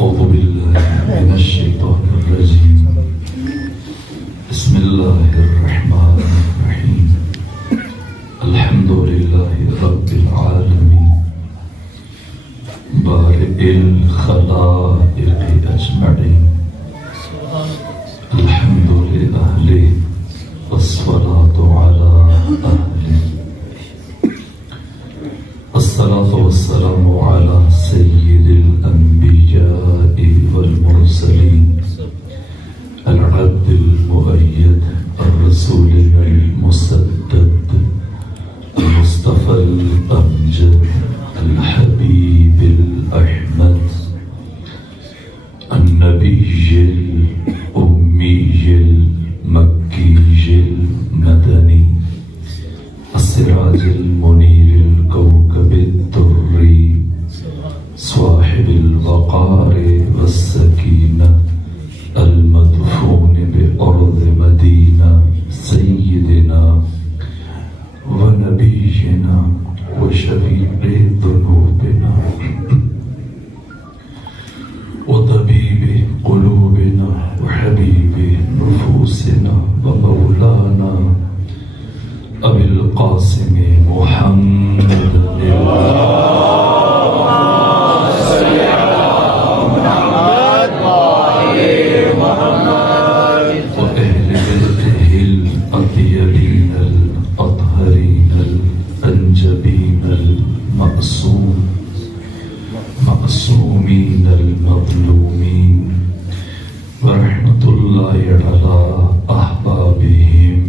أعوذ بالله من الشيطان الرجيم بسم الله الرحمن الرحيم الحمد لله رب العالمين بارئ الخلائق أجمعين الحمد لأهله والصلاة على أهله الصلاة والسلام على سيد الأنبياء والمرسلين العبد المؤيد الرسول المسدد المصطفى الأمجد الحبيب الأحمد النبي الأمي المكي المدني السراج المنير الكوكب الدري صاحب الوقار والسكينة المدفون بأرض مدينة سيدنا ونبينا وشفيع ذنوبنا وطبيب قلوبنا وحبيب نفوسنا ومولانا أبي القاسم محمد وأهل بيته الأطيبين الأطهرين الأنجبين المعصومين المظلومين ورحمة الله على أحبابهم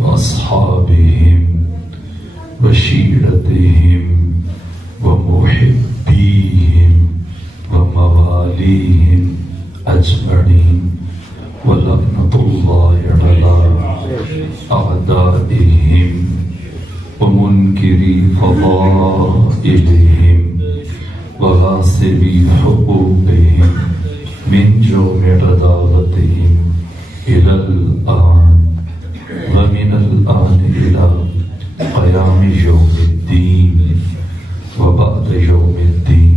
وأصحابهم وشيرتهم ومحبيهم ومواليهم أجمعين ولعنة الله على أعدائهم ومنكري فضائلهم وغاصبي حقوقهم من جوع عداوتهم إلى الآن ومن الآن إلى قيام يوم الدين وبعد يوم الدين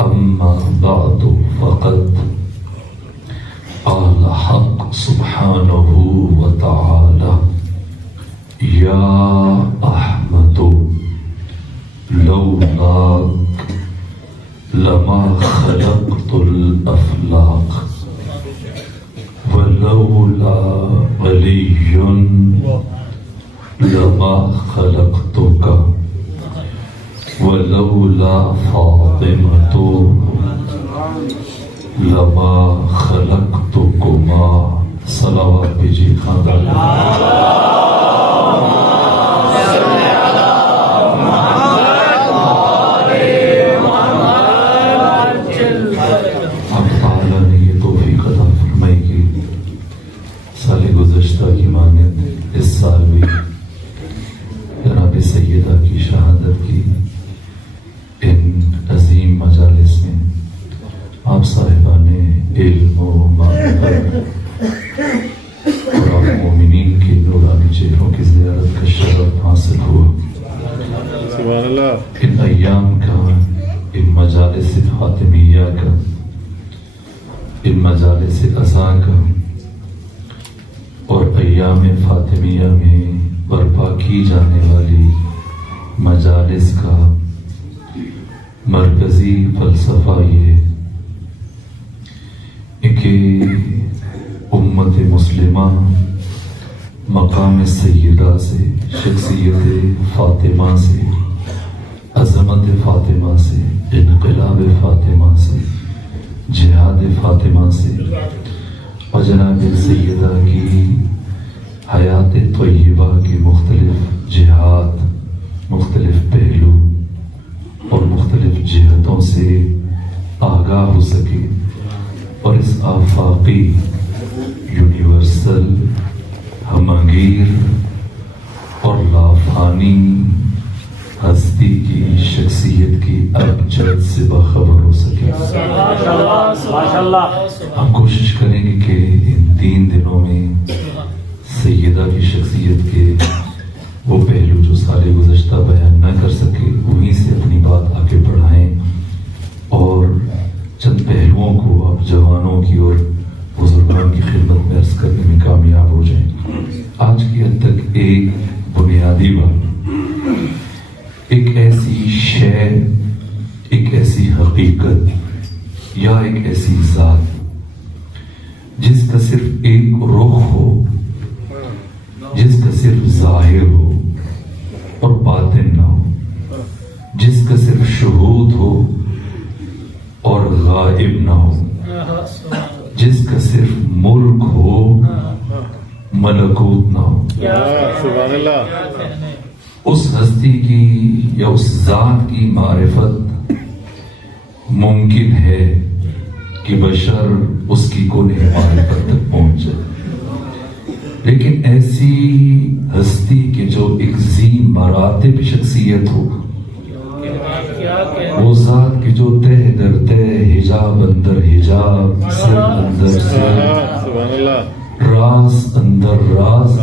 أما بعد فقد قال حق سبحانه وتعالى يا أحمد لولاك لما خلقت الأفلاك ولولا علي لما خلقتك ولولا فاطمة لما خلقتكما صلوات بجي خاندان کی مانند اس سال بھی جناب سیدہ کی شہادت کی ان عظیم مجالس میں آپ صاحبان علم و معرفت اور آپ مومنین کے نورانی چہروں کی زیارت کا شرف حاصل ہوا. سبحان اللہ. ان ایام کا، ان مجالس فاطمیہ کا، ان مجالس عزا کا اور ایام فاطمیہ میں برپا کی جانے والی مجالس کا مرکزی فلسفہ یہ کہ امت مسلمہ مقام سیدہ سے، شخصیت فاطمہ سے، عظمت فاطمہ سے، انقلاب فاطمہ سے، جہاد فاطمہ سے اور جناب سیدہ کی حیات طیبہ کی مختلف جہات، مختلف پہلو اور مختلف جہتوں سے آگاہ ہو سکے اور اس آفاقی یونیورسل ہمانگیر اور لافانی ہستی کی شخصیت کی ابجد سے باخبر ہو سکے. ہم کوشش کریں گے کہ ان 3 دنوں میں سیدہ کی شخصیت کے وہ پہلو جو سال گزشتہ بیان نہ کر سکے وہیں سے اپنی بات آگے بڑھائیں اور پہلوؤں کو آپ جوانوں کی اور بزرگان کی خدمت میں عرض کرنے میں کامیاب ہو جائیں. آج کی حد تک ایک بنیادی بات، ایک ایسی شے، ایک ایسی حقیقت یا ایک ایسی ذات جس کا صرف ایک رخ ہو، جس کا صرف ظاہر ہو اور باطن نہ ہو، جس کا صرف شہود ہو اور غائب نہ ہو، جس کا صرف ملک ہو ملکوت نہ ہو. سبحان اللہ. اس ہستی کی یا اس ذات کی معرفت ممکن ہے کہ بشر اس کی کنہ معرفت تک پہنچ جائے، لیکن ایسی ہستی کے جو ایک ذی مراتب شخصیت ہو، وہ ذات کی جو تہ در تہ، حجاب اندر حجاب، سر اندر سر، سبحان اللہ. راز اندر راز،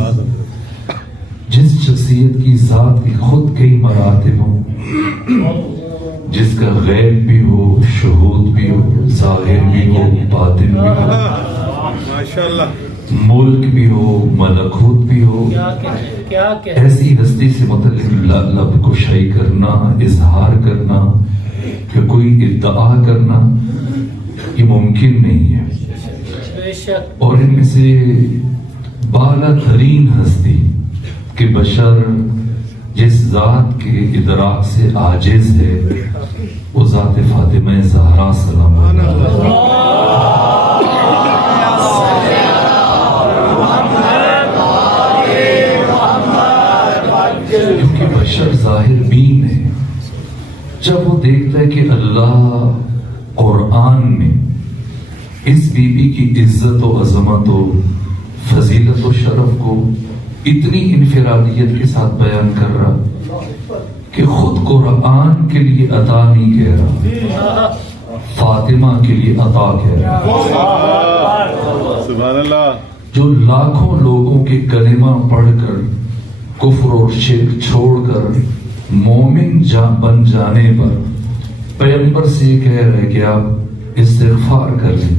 جس شخصیت کی ذات کی خود کئی مراتب ہوں، جس کا غیب بھی ہو، شہود بھی ہو، ظاہر بھی ہو، باطن بھی ہو، ماشاءاللہ. ملک بھی ہو، ملکوت بھی ہو، ایسی ہستی سے متعلق لب کشائی کرنا، اظہار کرنا کہ کوئی ادعا کرنا یہ ممکن نہیں ہے. اور ان میں سے بالا ترین ہستی کہ بشر جس ذات کے ادراک سے عاجز ہے وہ ذات فاطمہ زہرا سلام اللہ. کیونکہ بشر ظاہر بین ہے. جب وہ دیکھتا ہے کہ اللہ قرآن میں اس بی بی کی عزت و عظمت و فضیلت و شرف کو اتنی انفرادیت کے ساتھ بیان کر رہا کہ خود قرآن کے لیے عطا نہیں کہہ رہا، فاطمہ کے لیے عطا کہہ رہا. سبحان اللہ. جو لاکھوں لوگوں کے کلمہ پڑھ کر کفر اور شرک چھوڑ کر مومن بن جانے پر پیغمبر سے یہ کہہ رہے کہ آپ استغفار کر لیں،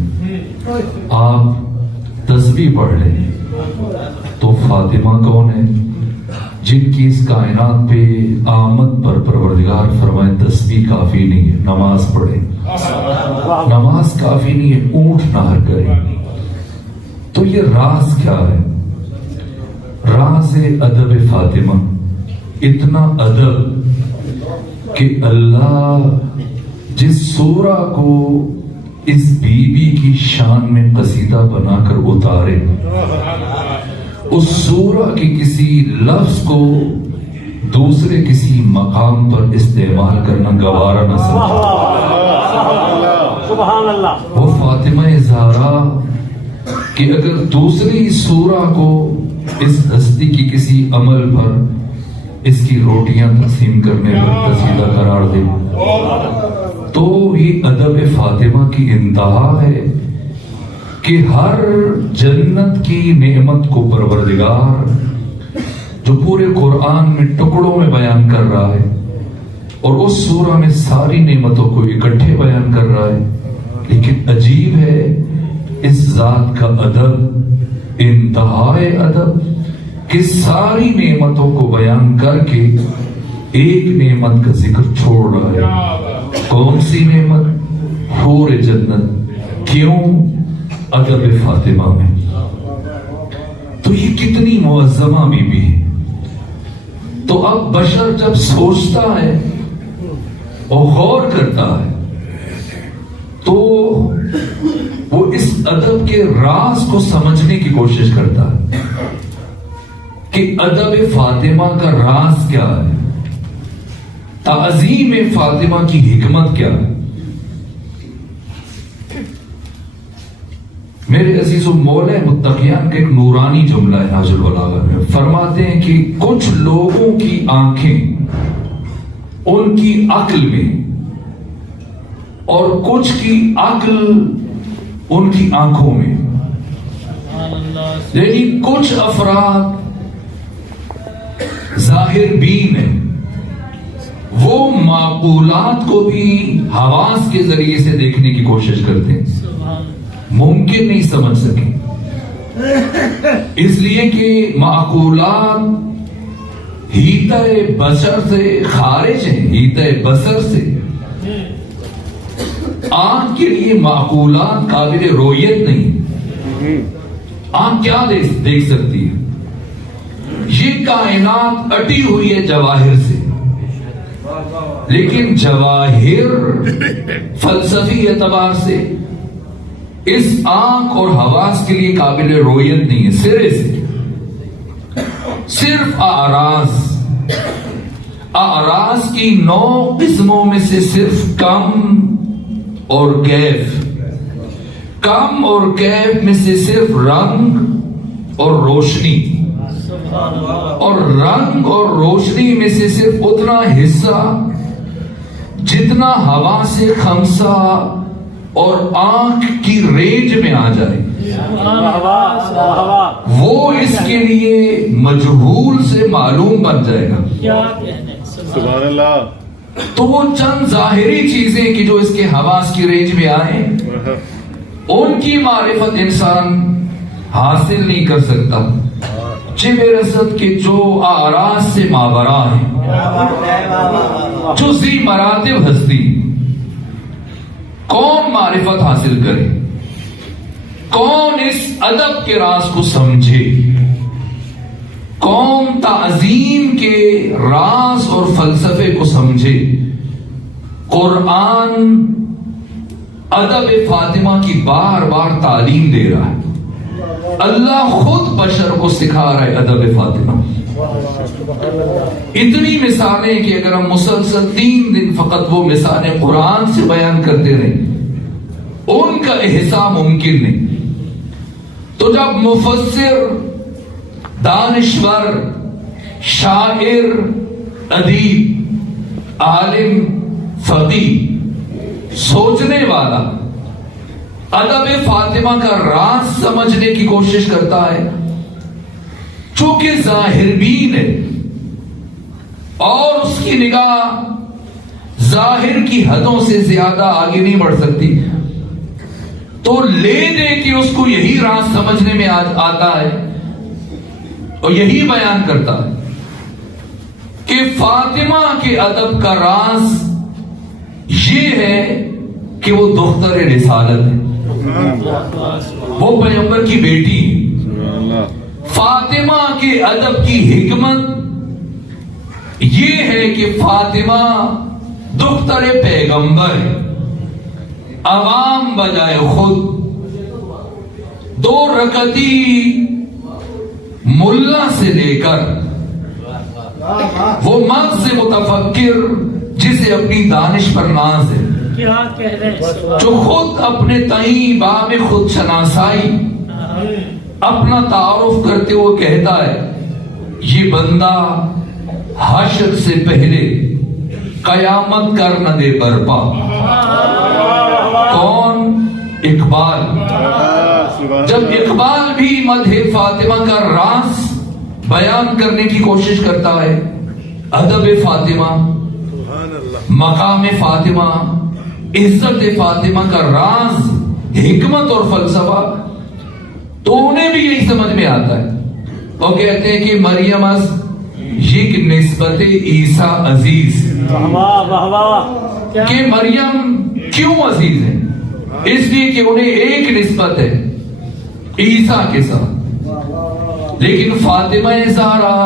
آپ تسبیح پڑھ لیں. تو فاطمہ کون ہے جن کی اس کائنات پہ آمد پر پروردگار فرمائے تسبیح کافی نہیں ہے، نماز پڑھے، نماز کافی نہیں ہے، اونٹ نہر کرے. تو یہ راز کیا ہے؟ راز ادب فاطمہ. اتنا ادب کہ اللہ جس سورہ کو اس بی بی کی شان میں قصیدہ بنا کر اتارے، اس سورہ کے کسی لفظ کو دوسرے کسی مقام پر استعمال کرنا گوارا نہ سمجھا. وہ فاطمہ زہرا کہ اگر دوسری سورہ کو اس ہستی کی کسی عمل پر، اس کی روٹیاں تقسیم کرنے پر قصیدہ قرار دے تو یہ ادب فاطمہ کی انتہا ہے کہ ہر جنت کی نعمت کو پروردگار جو پورے قرآن میں ٹکڑوں میں بیان کر رہا ہے اور اس سورہ میں ساری نعمتوں کو اکٹھے بیان کر رہا ہے، لیکن عجیب ہے اس ذات کا ادب، انتہائے ادب کہ ساری نعمتوں کو بیان کر کے ایک نعمت کا ذکر چھوڑ رہا ہے. کون سی نعمت؟ حور جنت. کیوں؟ ادب فاطمہ میں. تو یہ کتنی معظمہ بی بی ہے. تو اب بشر جب سوچتا ہے اور غور کرتا ہے تو وہ اس ادب کے راز کو سمجھنے کی کوشش کرتا ہے کہ ادب فاطمہ کا راز کیا ہے، تعظیم فاطمہ کی حکمت کیا ہے. میرے عزیز و مولا متقیان کا ایک نورانی جملہ ہے ناج البلاغہ میں، فرماتے ہیں کہ کچھ لوگوں کی آنکھیں ان کی عقل میں اور کچھ کی عقل ان کی آنکھوں میں. یعنی کچھ افراد ظاہر بین ہیں، وہ معقولات کو بھی حواس کے ذریعے سے دیکھنے کی کوشش کرتے ہیں، ممکن نہیں سمجھ سکے، اس لیے کہ معقولات حیطہ بصر سے خارج ہیں، حیطہ بصر سے۔ آنکھ کے لیے معقولات قابل رویت نہیں، آنکھ کیا دیکھ سکتی ہے؟ یہ کائنات اٹی ہوئی ہے جواہر سے، لیکن جواہر فلسفی اعتبار سے اس آنکھ اور حواس کے لیے قابل رویت نہیں ہے، سرے سے۔ صرف اعراض کی 9 قسموں میں سے صرف کم اور کیف میں سے صرف رنگ اور روشنی، اور رنگ اور روشنی میں سے صرف اتنا حصہ جتنا ہوا سے خمسہ اور آنکھ کی رینج میں آ جائے، وہ اس کے لیے مجہول سے معلوم بن جائے گا۔ سبحان اللہ۔ تو وہ چند ظاہری چیزیں کہ جو اس کے حواس کی رینج میں آئیں، ان کی معرفت انسان حاصل نہیں کر سکتا، رسد کے جو اعراض سے ماورا ہیں، جو ذی مراتب ہستی، کون معرفت حاصل کرے؟ کون اس ادب کے راز کو سمجھے؟ کون تعظیم کے راز اور فلسفے کو سمجھے؟ قرآن ادب فاطمہ کی بار بار تعلیم دے رہا ہے، اللہ خود بشر کو سکھا رہا ہے ادب فاطمہ۔ اتنی مثالیں کہ اگر ہم مسلسل 3 دن فقط وہ مثالیں قرآن سے بیان کرتے رہیں، ان کا احساس ممکن نہیں۔ تو جب مفسر، دانشور، شاعر، ادیب، عالم، فقیہ، سوچنے والا ادب فاطمہ کا راز سمجھنے کی کوشش کرتا ہے، چونکہ ظاہر بین ہے اور اس کی نگاہ ظاہر کی حدوں سے زیادہ آگے نہیں بڑھ سکتی، تو لے دے کہ اس کو یہی راز سمجھنے میں آتا ہے اور یہی بیان کرتا ہے کہ فاطمہ کے ادب کا راز یہ ہے کہ وہ دختر رسالت ہے، وہ پیغمبر کی بیٹی ہے۔ فاطمہ کے ادب کی حکمت یہ ہے کہ فاطمہ دختر پیغمبر ہے، عوام بجائے خود 2 رکعتی ملا سے لے کر وہ مغز متفکر جسے اپنی دانش پر ناز ہے، جو خود اپنے تئیں باب خود شناسائی اپنا تعارف کرتے ہوئے کہتا ہے، یہ بندہ حشر سے پہلے قیامت کر نہ دے برپا۔ کون؟ اقبال۔ جب اقبال بھی مدح فاطمہ کا راز بیان کرنے کی کوشش کرتا ہے، ادب فاطمہ، مقام فاطمہ، عزت فاطمہ کا راز، حکمت اور فلسفہ، تو انہیں بھی یہی سمجھ میں آتا ہے۔ وہ کہتے ہیں کہ مریم از یک نسبت عیسیٰ عزیز، کہ مریم کیوں عزیز ہے؟ اس لیے کہ انہیں ایک نسبت ہے عیسیٰ کے ساتھ، لیکن فاطمہ زہرا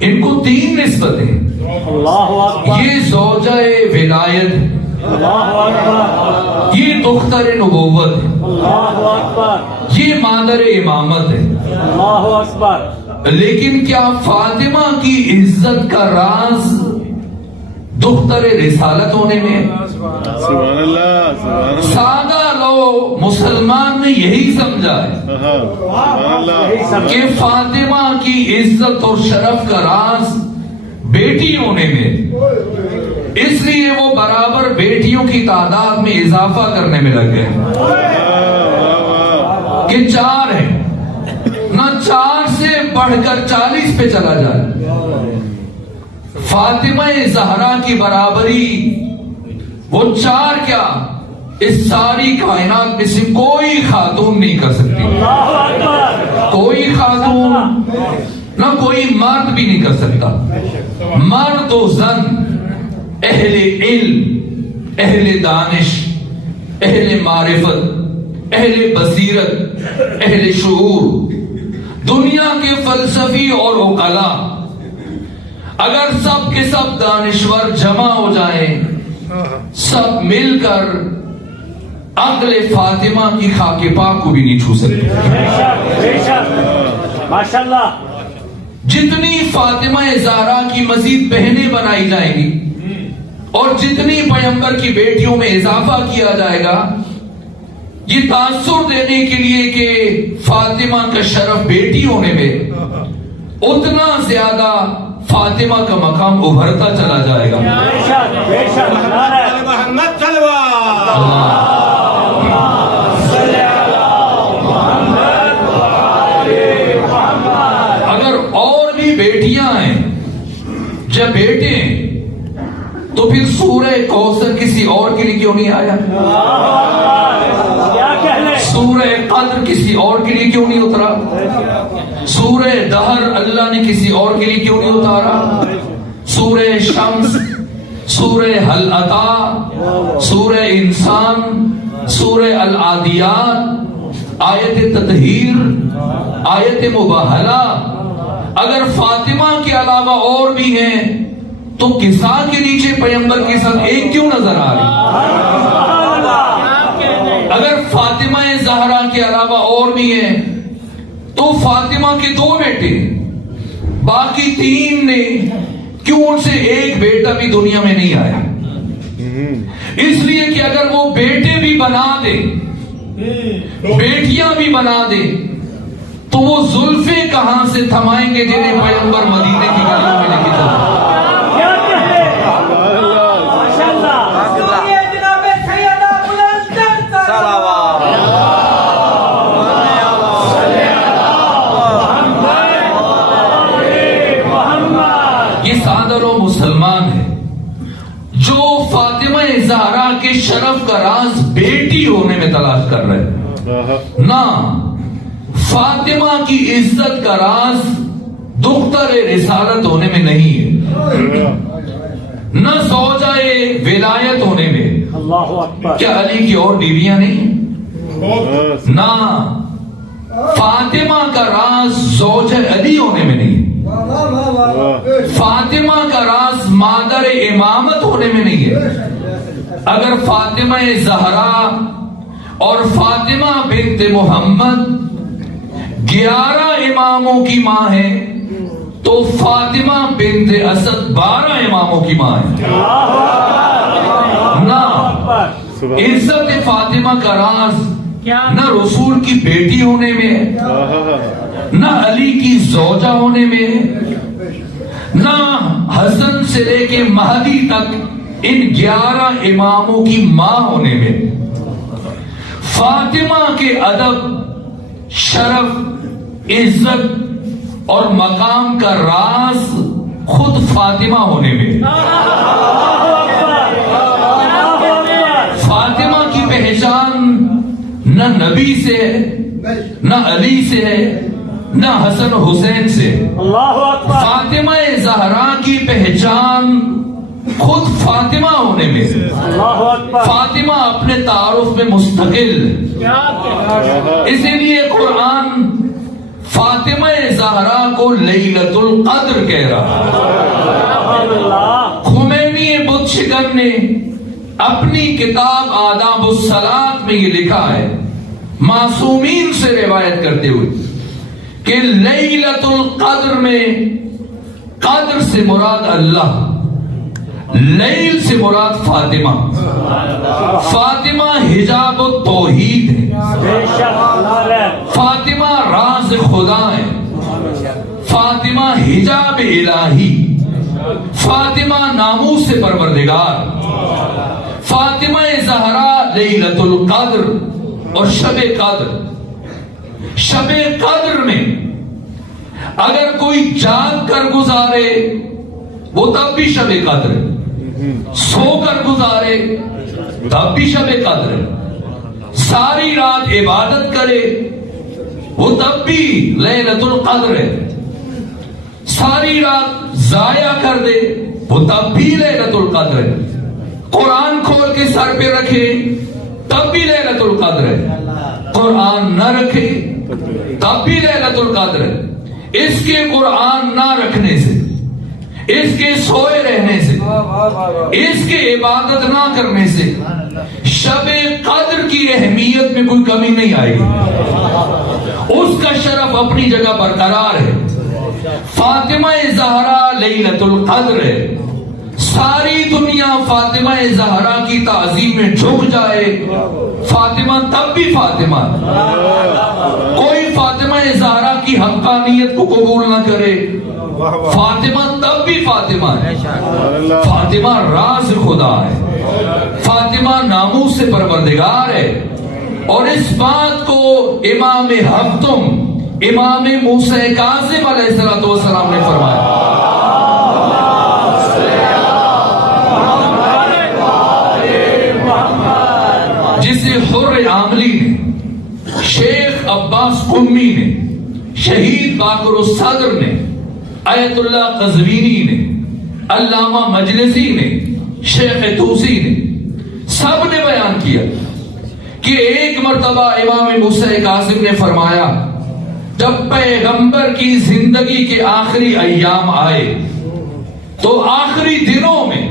ان کو 3 نسبتیں، یہ زوجہ ولایت ہے، یہ دختر نبوت ہے، یہ مادر امامت ہے۔ لیکن کیا فاطمہ کی عزت کا راز دختر رسالت ہونے میں؟ سبحان اللہ، سبحان اللہ۔ سادہ لو مسلمان نے یہی سمجھا ہے سبحان اللہ کہ فاطمہ کی عزت اور شرف کا راز بیٹی ہونے میں، اس لیے وہ برابر بیٹیوں کی تعداد میں اضافہ کرنے میں لگ گئے کہ 4 ہیں، نہ 4 سے بڑھ کر 40 پہ چلا جائے۔ فاطمہ زہرا کی برابری وہ چار کیا اس ساری کائنات میں سے کوئی خاتون نہیں کر سکتی. کوئی خاتون نہ کوئی مرد بھی نہیں کر سکتا. مرد و زن، اہل علم، اہل دانش، اہل معرفت، اہل بصیرت، اہل شعور، دنیا کے فلسفی اور عقلاء اگر سب کے سب دانشور جمع ہو جائیں، سب مل کر عقل فاطمہ کی خاک پاک کو بھی نہیں چھو سکتے. ماشاءاللہ. جتنی فاطمہ زہرا کی مزید بہنیں بنائی جائیں گی اور جتنی پیغمبر کی بیٹیوں میں اضافہ کیا جائے گا، یہ تاثر دینے کے لیے کہ فاطمہ کا شرف بیٹی ہونے میں، اتنا زیادہ فاطمہ کا مقام ابھرتا چلا جائے گا. محمد صلوات. اگر اور بھی بیٹیاں ہیں جب بیٹے ہیں تو پھر سورہ کوثر کسی اور کے لیے کیوں نہیں آیا؟ سورہ قدر کسی اور کے لیے کیوں نہیں اترا؟ سورہ دہر اللہ نے کسی اور کے لیے کیوں نہیں اتارا؟ سورہ شمس، سورہ حل عطا، سورہ انسان، سورہ العادیات، آیت تطہیر، آیت مباہلہ، اگر فاطمہ کے علاوہ اور بھی ہیں تو کسا کے نیچے پیغمبر کے ساتھ ایک کیوں نظر آ رہی؟ اگر فاطمہ زہرا کے علاوہ اور بھی ہیں تو فاطمہ کے 2 بیٹے، باقی 3 نے کیوں ان سے ایک بیٹا بھی دنیا میں نہیں آیا؟ اس لیے کہ اگر وہ بیٹے بھی بنا دے، بیٹیاں بھی بنا دے، تو وہ زلفیں کہاں سے تھمائیں گے جنہیں پیغمبر مدینے کی گلیوں میں لے کے چلتے؟ یہ سادر و مسلمان ہے جو فاطمہ زہرا کے شرف کا راز بیٹی ہونے میں تلاش کر رہے ہیں، نہ فاطمہ کی عزت کا راز دختر رسالت ہونے میں نہیں ہے، نہ زوجہ ولایت ہونے میں. اللہ اکبر. کیا علی کی اور بیویاں نہیں ہیں؟ نہ فاطمہ کا راز زوجہ علی ہونے میں نہیں ہے. فاطمہ کا راز مادر امامت ہونے میں نہیں ہے. اگر فاطمہ زہرا اور فاطمہ بنت محمد 11 اماموں کی ماں ہے تو فاطمہ بنت اسد 12 اماموں کی ماں ہے. نہ عزت فاطمہ کا راز نہ رسول کی بیٹی ہونے میں ہے، نہ علی کی زوجہ ہونے میں، نہ حسن سے لے کے مہدی تک ان 11 اماموں کی ماں ہونے میں. فاطمہ کے ادب، شرف، عزت اور مقام کا راز خود فاطمہ ہونے میں. فاطمہ کی پہچان نہ نبی سے ہے، نہ علی سے ہے، نہ حسن حسین سے. فاطمہ زہرا کی پہچان خود فاطمہ ہونے میں. فاطمہ اپنے تعارف میں مستقل، اسی لیے قرآن فاطمہ زہرا کو لیلۃ القدر کہہ رہا. خمینی بت شکن نے اپنی کتاب آداب الصلاۃ میں یہ لکھا ہے، معصومین سے روایت کرتے ہوئے، کہ لیلۃ القدر میں قدر سے مراد اللہ، لیل سے مراد فاطمہ. فاطمہ حجاب التوحید ہے، فاطمہ راز خدا ہے، فاطمہ حجاب الہی، فاطمہ ناموس پروردگار. فاطمہ زہرا لیلۃ القدر اور شب قدر. شب قدر میں اگر کوئی جاگ کر گزارے وہ تب بھی شب قدر ہے. سو کر گزارے تب بھی شب قدر ہے. ساری رات عبادت کرے وہ تب بھی لیلۃ القدر ہے. ساری رات ضائع کر دے وہ تب بھی لیلۃ القدر ہے. قرآن کھول کے سر پہ رکھے تب بھی لیلۃ القدر ہے. قرآن نہ رکھے تب بھی لیلۃ القدر ہے. اس کے قرآن نہ رکھنے سے، اس کے سوئے رہنے سے، اس کے عبادت نہ کرنے سے شب قدر کی اہمیت میں کوئی کمی نہیں آئے گی. اس کا شرف اپنی جگہ برقرار ہے. فاطمہ زہرا لیلۃ القدر ہے. ساری دنیا فاطمہ زہرا کی تعظیم میں جھک جائے، فاطمہ تب بھی فاطمہ. کوئی فاطمہ زہرا کی حقانیت کو قبول نہ کرے، فاطمہ تب بھی فاطمہ ہے. فاطمہ راز خدا ہے، فاطمہ ناموس سے پروردگار ہے. اور اس بات کو امام ہفتم امام موسیٰ کاظم علیہ السلام نے فرمایا. جسے حر عاملی نے، شیخ عباس قمی نے، شہید باقر الصدر نے، آیت اللہ قزوینی نے، علامہ مجلسی نے، شیخ توسی نے، سب نے بیان کیا کہ ایک مرتبہ امام موسیٰ کاظم نے فرمایا جب پیغمبر کی زندگی کے آخری ایام آئے تو آخری دنوں میں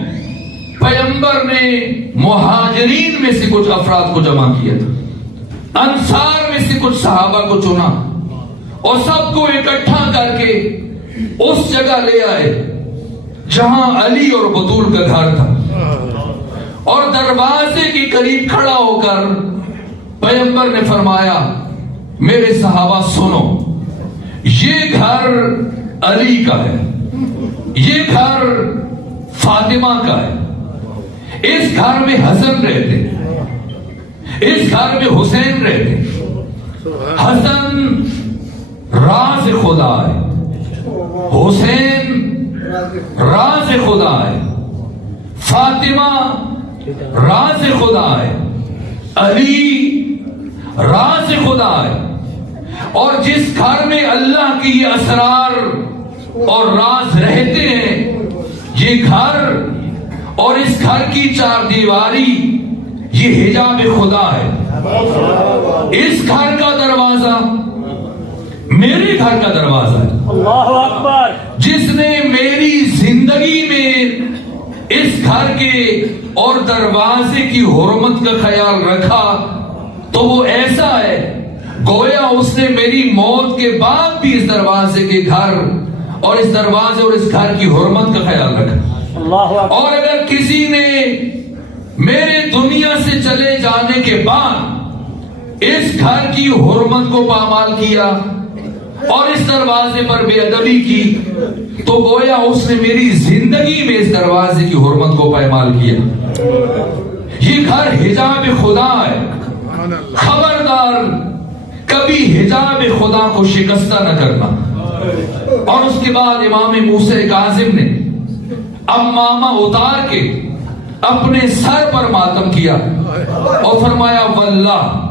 پیغمبر نے مہاجرین میں سے کچھ افراد کو جمع کیا تھا، انصار میں سے کچھ صحابہ کو چنا اور سب کو اکٹھا کر کے اس جگہ لے آئے جہاں علی اور بطول کا گھر تھا. اور دروازے کے قریب کھڑا ہو کر پیغمبر نے فرمایا میرے صحابہ سنو، یہ گھر علی کا ہے، یہ گھر فاطمہ کا ہے. اس گھر میں حسن رہتے، اس گھر میں حسین رہتے. حسن راز خدا ہے، حسین راز خدا ہے، فاطمہ راز خدا ہے، علی راز خدا ہے. اور جس گھر میں اللہ کی یہ اسرار اور راز رہتے ہیں، یہ گھر اور اس گھر کی چار دیواری یہ حجاب خدا ہے. اس گھر کا دروازہ میرے گھر کا دروازہ ہے. اللہ اکبر. جس نے میری زندگی میں اس گھر کے اور دروازے کی حرمت کا خیال رکھا تو وہ ایسا ہے گویا اس نے میری موت کے بعد بھی اس دروازے کے گھر اور اس دروازے اور اس گھر کی حرمت کا خیال رکھا. اور اگر کسی نے میرے دنیا سے چلے جانے کے بعد اس گھر کی حرمت کو پامال کیا اور اس دروازے پر بے ادبی کی تو گویا اس نے میری زندگی میں اس دروازے کی حرمت کو پامال کیا. یہ گھر حجاب خدا ہے. خبردار کبھی حجاب خدا کو شکستہ نہ کرنا. اور اس کے بعد امام موسیٰ کاظم نے امامہ اتار کے اپنے سر پر ماتم کیا اور فرمایا واللہ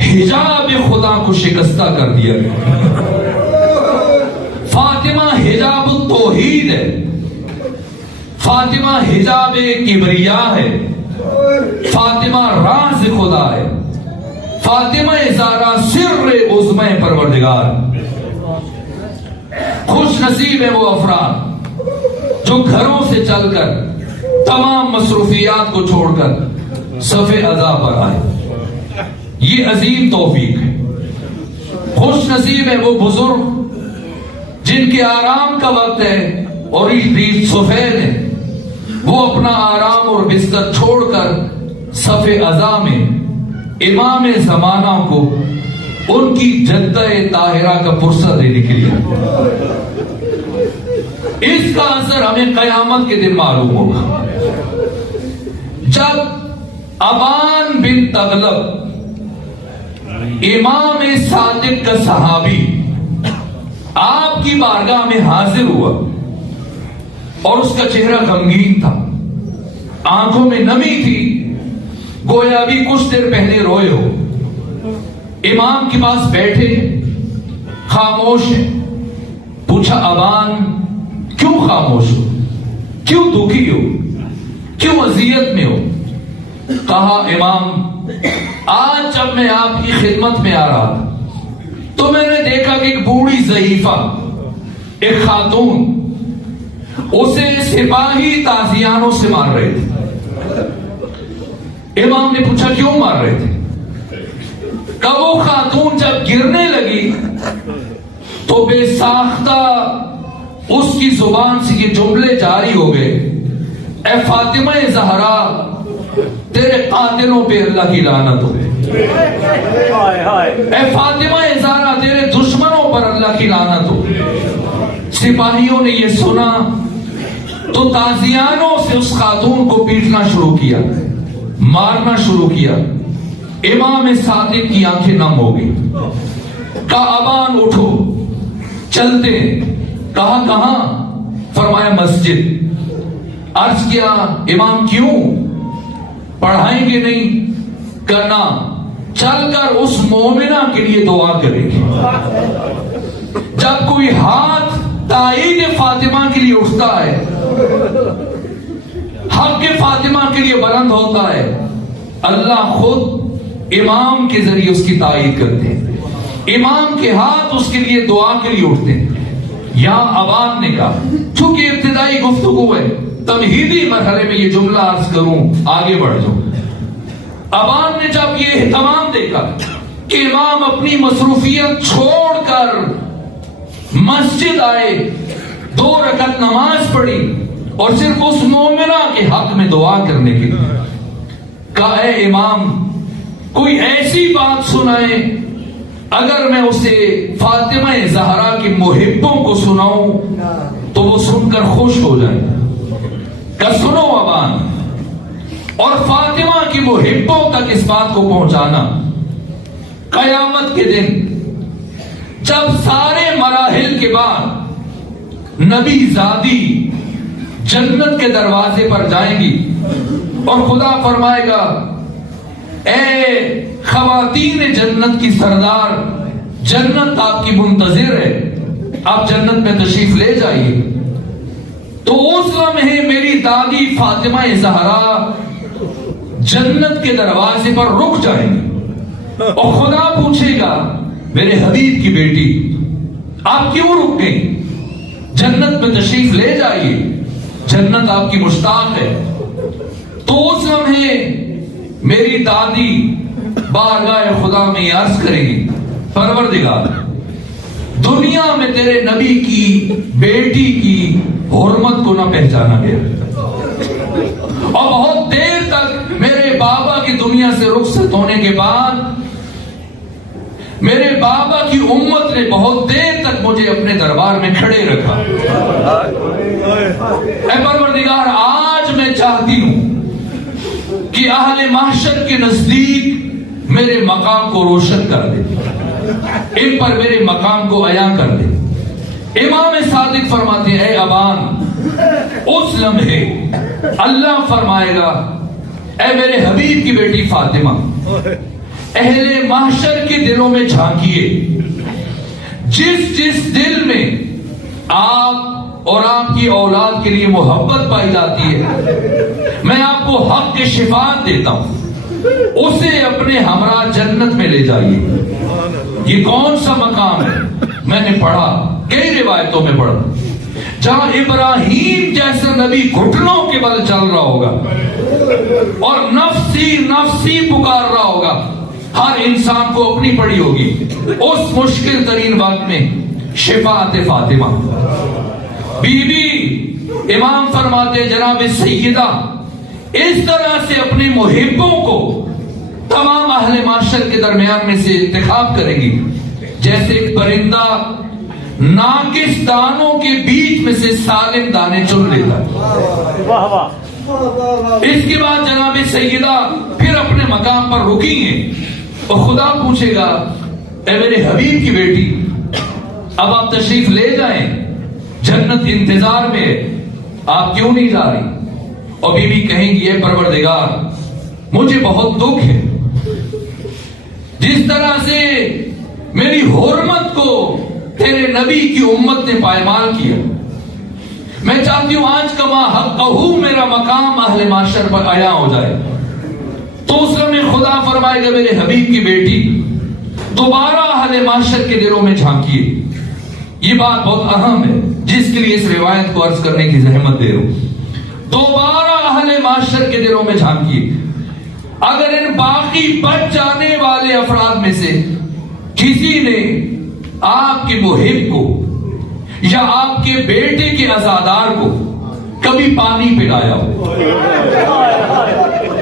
حجاب خدا کو شکستہ کر دیا گیا. فاطمہ حجاب التوحید ہے، فاطمہ حجاب کبریاء ہے، فاطمہ راز خدا ہے، فاطمہ زہرا سر عظمہ پروردگار. خوش نصیب ہے وہ افراد جو گھروں سے چل کر تمام مصروفیات کو چھوڑ کر صف عزا پر آئے. یہ عظیم توفیق ہے. خوش نصیب ہے وہ بزرگ جن کے آرام کا وقت ہے اور عید سفید ہے، وہ اپنا آرام اور بستر چھوڑ کر صف عزا میں امام زمانہ کو ان کی جدہ طاہرہ کا پرسہ دینے کے لیے. اس کا اثر ہمیں قیامت کے دن معلوم ہوگا جب ابان بن تغلب امام صادق کا صحابی آپ کی بارگاہ میں حاضر ہوا اور اس کا چہرہ غمگین تھا، آنکھوں میں نمی تھی، گویا ابھی کچھ دیر پہلے روئے ہو۔ امام کے پاس بیٹھے، خاموش ہے۔ پوچھا ابان کیوں خاموش ہو، کیوں دکھی ہو، کیوں اذیت میں ہو؟ کہا امام آج جب میں آپ کی خدمت میں آ رہا تھا تو میں نے دیکھا کہ ایک بوڑھی ضعیفہ، ایک خاتون، اسے سپاہی تازیانوں سے مار رہے تھے۔ امام نے پوچھا کیوں مار رہے تھے؟ کہ وہ خاتون جب گرنے لگی تو بے ساختہ اس کی زبان سے یہ جملے جاری ہو گئے، اے فاطمہ زہرا تیرے قاتلوں پہ اللہ کی لعنت ہو، اے فاطمہ زہرا تیرے دشمنوں پر اللہ کی لعنت ہو۔ سپاہیوں نے یہ سنا تو تازیانوں سے اس خاتون کو پیٹنا شروع کیا، مارنا شروع کیا۔ امام صادق کی آنکھیں نم ہو گئی۔ کہا ابان اٹھو چلتے ہیں۔ کہا کہاں؟ فرمایا مسجد۔ عرض کیا امام کیوں، پڑھائیں گے نہیں؟ کہنا چل کر اس مومنہ کے لیے دعا کریں گے۔ جب کوئی ہاتھ تائید فاطمہ کے لیے اٹھتا ہے، حق فاطمہ کے لیے بلند ہوتا ہے، اللہ خود امام کے ذریعے اس کی تائید کرتے ہیں۔ امام کے ہاتھ اس کے لیے دعا کے لیے اٹھتے ہیں۔ یہاں ابان نے کہا، چونکہ ابتدائی گفتگو ہے، تمہیدی مرحلے میں یہ جملہ عرض کروں، آگے بڑھ جاؤں۔ ابان نے جب یہ اہتمام دیکھا کہ امام اپنی مصروفیت چھوڑ کر مسجد آئے، 2 رکعت نماز پڑھی اور صرف اس مومنہ کے حق میں دعا کرنے کے لیے، کہا اے امام کوئی ایسی بات سنائے اگر میں اسے فاطمہ زہرا کی محبوں کو سناؤں تو وہ سن کر خوش ہو جائے۔ کہ سنو ابان، اور فاطمہ کی محبوں تک اس بات کو پہنچانا، قیامت کے دن جب سارے مراحل کے بعد نبی زادی جنت کے دروازے پر جائیں گی اور خدا فرمائے گا اے خواتین جنت کی سردار، جنت آپ کی منتظر ہے، آپ جنت میں تشریف لے جائیے، تو اس لمحے میری دادی فاطمہ زہرا جنت کے دروازے پر رک جائیں گی اور خدا پوچھے گا میرے حبیب کی بیٹی آپ کیوں رک گئی؟ جنت میں تشریف لے جائیے، جنت آپ کی مشتاق ہے۔ تو اس لمحے میری دادی بارگاہ خدا میں عرض کرے گی پروردگار، دنیا میں تیرے نبی کی بیٹی کی حرمت کو نہ پہچانا گیا، اور بہت دیر تک میرے بابا کی دنیا سے رخصت ہونے کے بعد میرے بابا کی امت نے بہت دیر تک مجھے اپنے دربار میں کھڑے رکھا۔ اے پروردگار، آج میں چاہتی ہوں کہ اہل محشر کے نزدیک میرے مقام کو روشن کر دے، ان پر میرے مقام کو عیاں کر دے۔ امام صادق فرماتے ہیں اے ابان، اس لمحے اللہ فرمائے گا اے میرے حبیب کی بیٹی فاطمہ، اہل محشر کے دلوں میں جھانکیے، جس جس دل میں آپ اور آپ کی اولاد کے لیے محبت پائی جاتی ہے، میں آپ کو حق کے شفاعت دیتا ہوں، اسے اپنے ہمراہ جنت میں لے جائیے۔ یہ کون سا مقام ہے؟ میں نے پڑھا، کئی روایتوں میں پڑھا، جہاں ابراہیم جیسا نبی گھٹنوں کے بل چل رہا ہوگا اور نفسی نفسی پکار رہا ہوگا، ہر انسان کو اپنی پڑی ہوگی، اس مشکل ترین وقت میں شفاعت فاطمہ۔ بی بی امام فرماتے جناب سیدہ اس طرح سے اپنے محبوں کو تمام اہل معاشر کے درمیان میں سے انتخاب کرے گی جیسے ایک پرندہ ناقص دانوں کے بیچ میں سے سالم دانے چن لیتا ہے۔ اس کے بعد جناب سیدہ پھر اپنے مقام پر رکیں گے اور خدا پوچھے گا اے میرے حبیب کی بیٹی، اب آپ تشریف لے جائیں، جنت انتظار میں ہے۔ آپ کیوں نہیں جا رہی؟ اور بی بی کہیں گی اے پروردگار مجھے بہت دکھ ہے، جس طرح سے میری حرمت کو تیرے نبی کی امت نے پائمال کیا، میں چاہتی ہوں آج کما حقہ میرا مقام اہل معاشر پر عیاں ہو جائے۔ تو اس میں خدا فرمائے گا میرے حبیب کی بیٹی دوبارہ اہل معاشر کے دلوں میں جھانکیے۔ یہ بات بہت اہم ہے جس کے لیے اس روایت کو عرض کرنے کی زحمت دے رہا ہوں۔ دوبارہ اہل معاشر کے دلوں میں جھانکیے۔ اگر ان باقی بچ جانے والے افراد میں سے کسی نے آپ کے محب کو یا آپ کے بیٹے کے عزادار کو کبھی پانی پلایا ہو،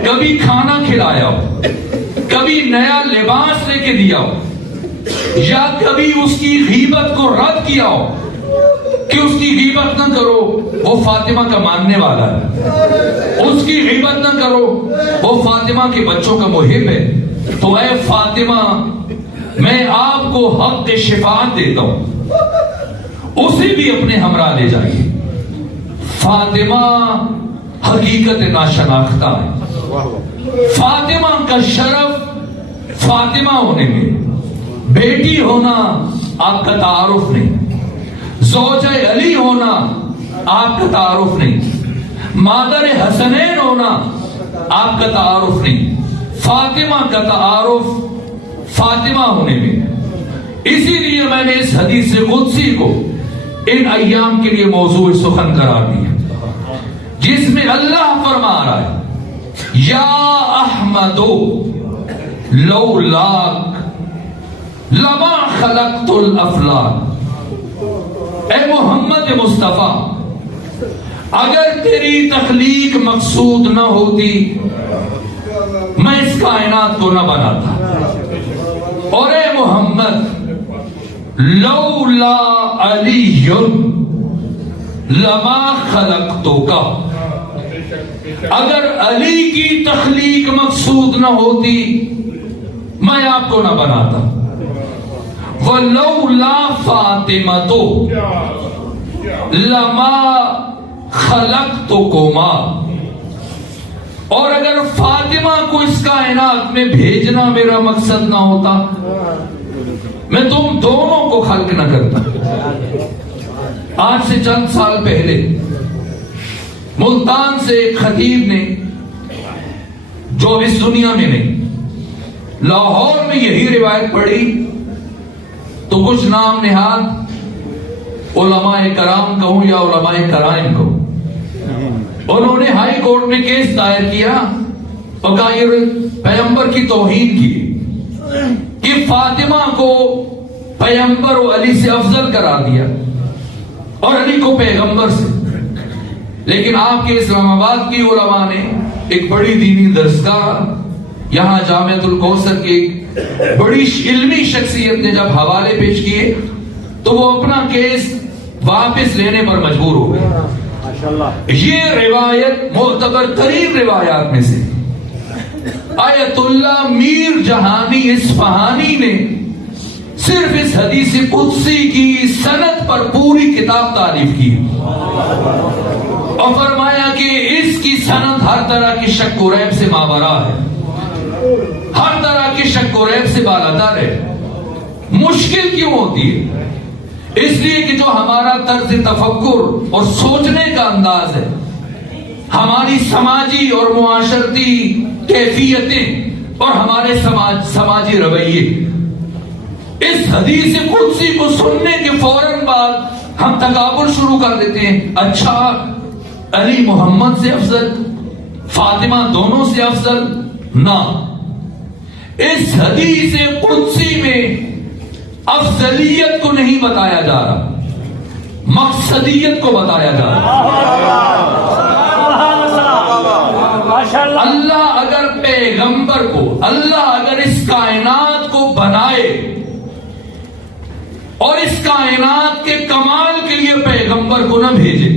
کبھی کھانا کھلایا ہو، کبھی نیا لباس لے کے دیا ہو، یا کبھی اس کی غیبت کو رد کیا ہو کہ اس کی غیبت نہ کرو وہ فاطمہ کا ماننے والا ہے، اس کی غیبت نہ کرو وہ فاطمہ کے بچوں کا محب ہے، تو اے فاطمہ میں آپ کو حق شفاعت دیتا ہوں، اسے بھی اپنے ہمراہ لے جائیے۔ فاطمہ حقیقت ناشناختہ ہے۔ فاطمہ کا شرف فاطمہ ہونے میں، بیٹی ہونا آپ کا تعارف نہیں، زوجہ علی ہونا آپ کا تعارف نہیں، مادر حسنین ہونا آپ کا تعارف نہیں، فاطمہ کا تعارف فاطمہ ہونے میں۔ اسی لیے میں نے اس حدیث قدسی کو ان ایام کے لیے موضوع سخن قرار دیا، جس میں اللہ فرما رہا ہے یا احمد لولاک لما خلقت الافلاک، اے محمد مصطفیٰ اگر تیری تخلیق مقصود نہ ہوتی میں اس کائنات کو نہ بناتا، اور اے محمد لولا علی لما خلقتک، اگر علی کی تخلیق مقصود نہ ہوتی میں آپ کو نہ بناتا، وَلَوْلَا فَاطِمَةُ لَمَا خَلَقْتُكُمَا، اور اگر فاطمہ کو اس کائنات میں بھیجنا میرا مقصد نہ ہوتا میں تم دونوں کو خلق نہ کرتا۔ آج سے چند سال پہلے ملتان سے ایک خطیب نے، جو اس دنیا میں نہیں، لاہور میں یہی روایت پڑھی تو کچھ نام نہاد علماء کرام کہوں یا علماء کرائم کہوں، انہوں نے ہائی کورٹ میں کیس دائر کیا اور کہا یہ پیغمبر کی توہین کی کہ فاطمہ کو پیغمبر و علی سے افضل قرار دیا اور علی کو پیغمبر سے۔ لیکن آپ کے اسلام آباد کی علماء نے ایک بڑی دینی درسگاہ یہاں جامعۃ الکوثر کی بڑی علمی شخصیت نے جب حوالے پیش کیے تو وہ اپنا کیس واپس لینے پر مجبور ہو گئے۔ یہ روایت معتبر ترین روایات میں سے آیت اللہ میر جہانی اصفہانی نے صرف اس حدیث قدسی کی سند پر پوری کتاب تالیف کی اور فرمایا کہ اس کی سند ہر طرح کی شک و ریب سے ماورا ہے، ہر طرح کی شک و ریب سے بالاتر ہے۔ مشکل کیوں ہوتی ہے؟ اس لیے کہ جو ہمارا طرز تفکر اور سوچنے کا انداز ہے، ہماری سماجی اور معاشرتی کیفیتیں اور ہمارے سماجی رویے، اس حدیث قدسی کو سننے کے فوراً بعد ہم تکابر شروع کر دیتے ہیں، اچھا علی محمد سے افضل، فاطمہ دونوں سے افضل؟ نہ، اس حدیث قدسی میں افضلیت کو نہیں بتایا جا رہا، مقصدیت کو بتایا جا رہا۔ اللہ اگر پیغمبر کو، اللہ اگر اس کائنات کو بنائے اور اس کائنات کے کمال کے لیے پیغمبر کو نہ بھیجے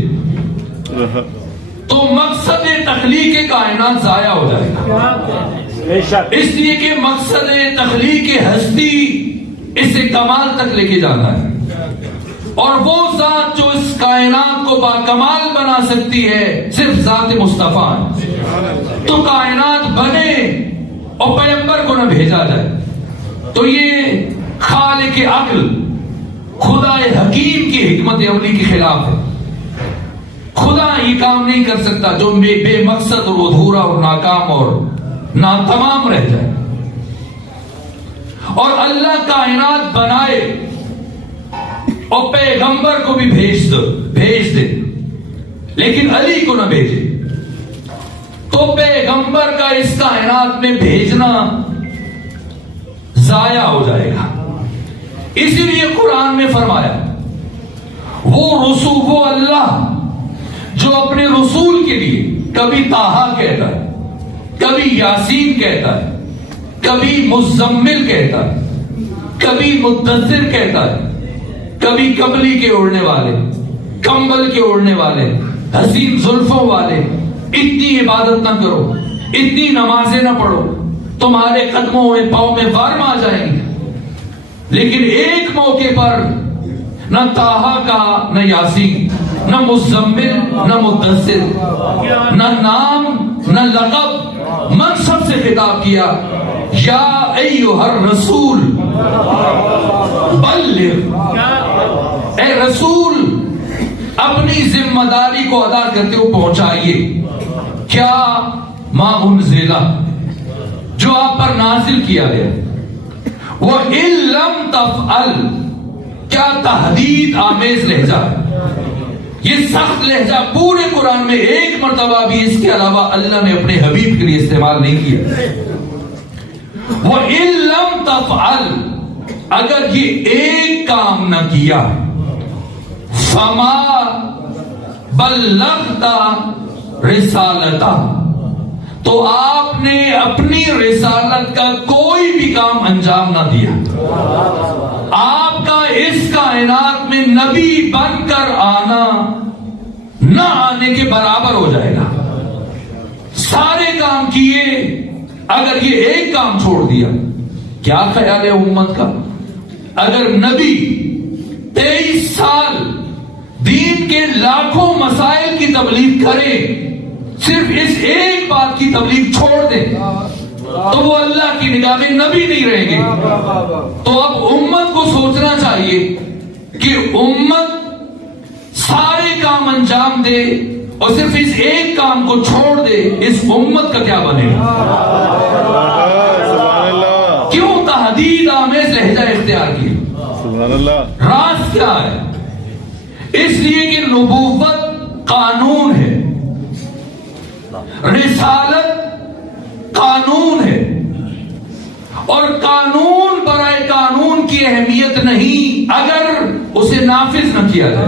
تو مقصد تخلیق کائنات ضائع ہو جائے گا، اس لیے کہ مقصد تخلیق ہستی اسے کمال تک لے کے جانا ہے۔ اور وہ ذات جو اس کائنات کو باکمال بنا سکتی ہے صرف ذات مصطفیٰ ہے. تو کائنات بنے اور پیغمبر کو نہ بھیجا جائے تو یہ خالق عقل خدا حکیم کی حکمت عملی کے خلاف ہے. خدا یہ کام نہیں کر سکتا جو بے مقصد اور ادھورا اور ناکام اور ناتمام رہ جائے. اور اللہ کائنات بنائے اور پیغمبر کو بھی بھیج دے لیکن علی کو نہ بھیجے تو پیغمبر کا اس کائنات میں بھیجنا ضائع ہو جائے گا. اسی لیے قرآن میں فرمایا وہ اللہ جو اپنے رسول کے لیے کبھی طٰہٰ کہتا ہے, کبھی یاسین کہتا ہے, کبھی مزمل کہتا ہے, کبھی مدثر کہتا ہے, کبھی کمبلی کے اوڑھنے والے, کمبل کے اوڑھنے والے, حسین زلفوں والے, اتنی عبادت نہ کرو, اتنی نمازیں نہ پڑھو, تمہارے قدموں میں پاؤں میں ورم آ جائیں گے. لیکن ایک موقع پر نہ طٰہٰ کہا, نہ یاسین, نہ مزمل, نہ مدثر, نہ نام, نہ لقب, منصب سے خطاب کیا. یا ایھا الرسول بلغ, اے رسول اپنی ذمہ داری کو ادا کرتے ہوئے پہنچائیے کیا ما انزل, جو آپ پر نازل کیا گیا. وَإِن لَّمْ تَفْعَلْ, کیا تحدید آمیز لہجہ ہے. یہ سخت لہجہ پورے قرآن میں ایک مرتبہ بھی اس کے علاوہ اللہ نے اپنے حبیب کے لیے استعمال نہیں کیا. وَإِن لَّمْ تَفْعَلْ, اگر یہ ایک کام نہ کیا, فَمَا بَلَّغْتَ رِسَالَتَهُ, تو آپ نے اپنی رسالت کا کوئی بھی کام انجام نہ دیا. آپ کا اس کائنات میں نبی بن کر آنا نہ آنے کے برابر ہو جائے گا. سارے کام کیے, اگر یہ ایک کام چھوڑ دیا, کیا خیال ہے امت کا؟ اگر نبی 23 سال دین کے لاکھوں مسائل کی تبلیغ کرے, صرف اس ایک بات کی تبلیغ چھوڑ دے تو وہ اللہ کی نگاہ میں نبی نہیں رہیں گے. تو اب امت کو سوچنا چاہیے کہ امت سارے کام انجام دے اور صرف اس ایک کام کو چھوڑ دے, اس امت کا کیا بنے گا؟ کیوں تحدید آمیز لہجہ اختیار کیا؟ راز کیا ہے؟ اس لیے کہ نبوت قانون ہے, رسالت قانون ہے, اور قانون برائے قانون کی اہمیت نہیں اگر اسے نافذ نہ کیا جائے.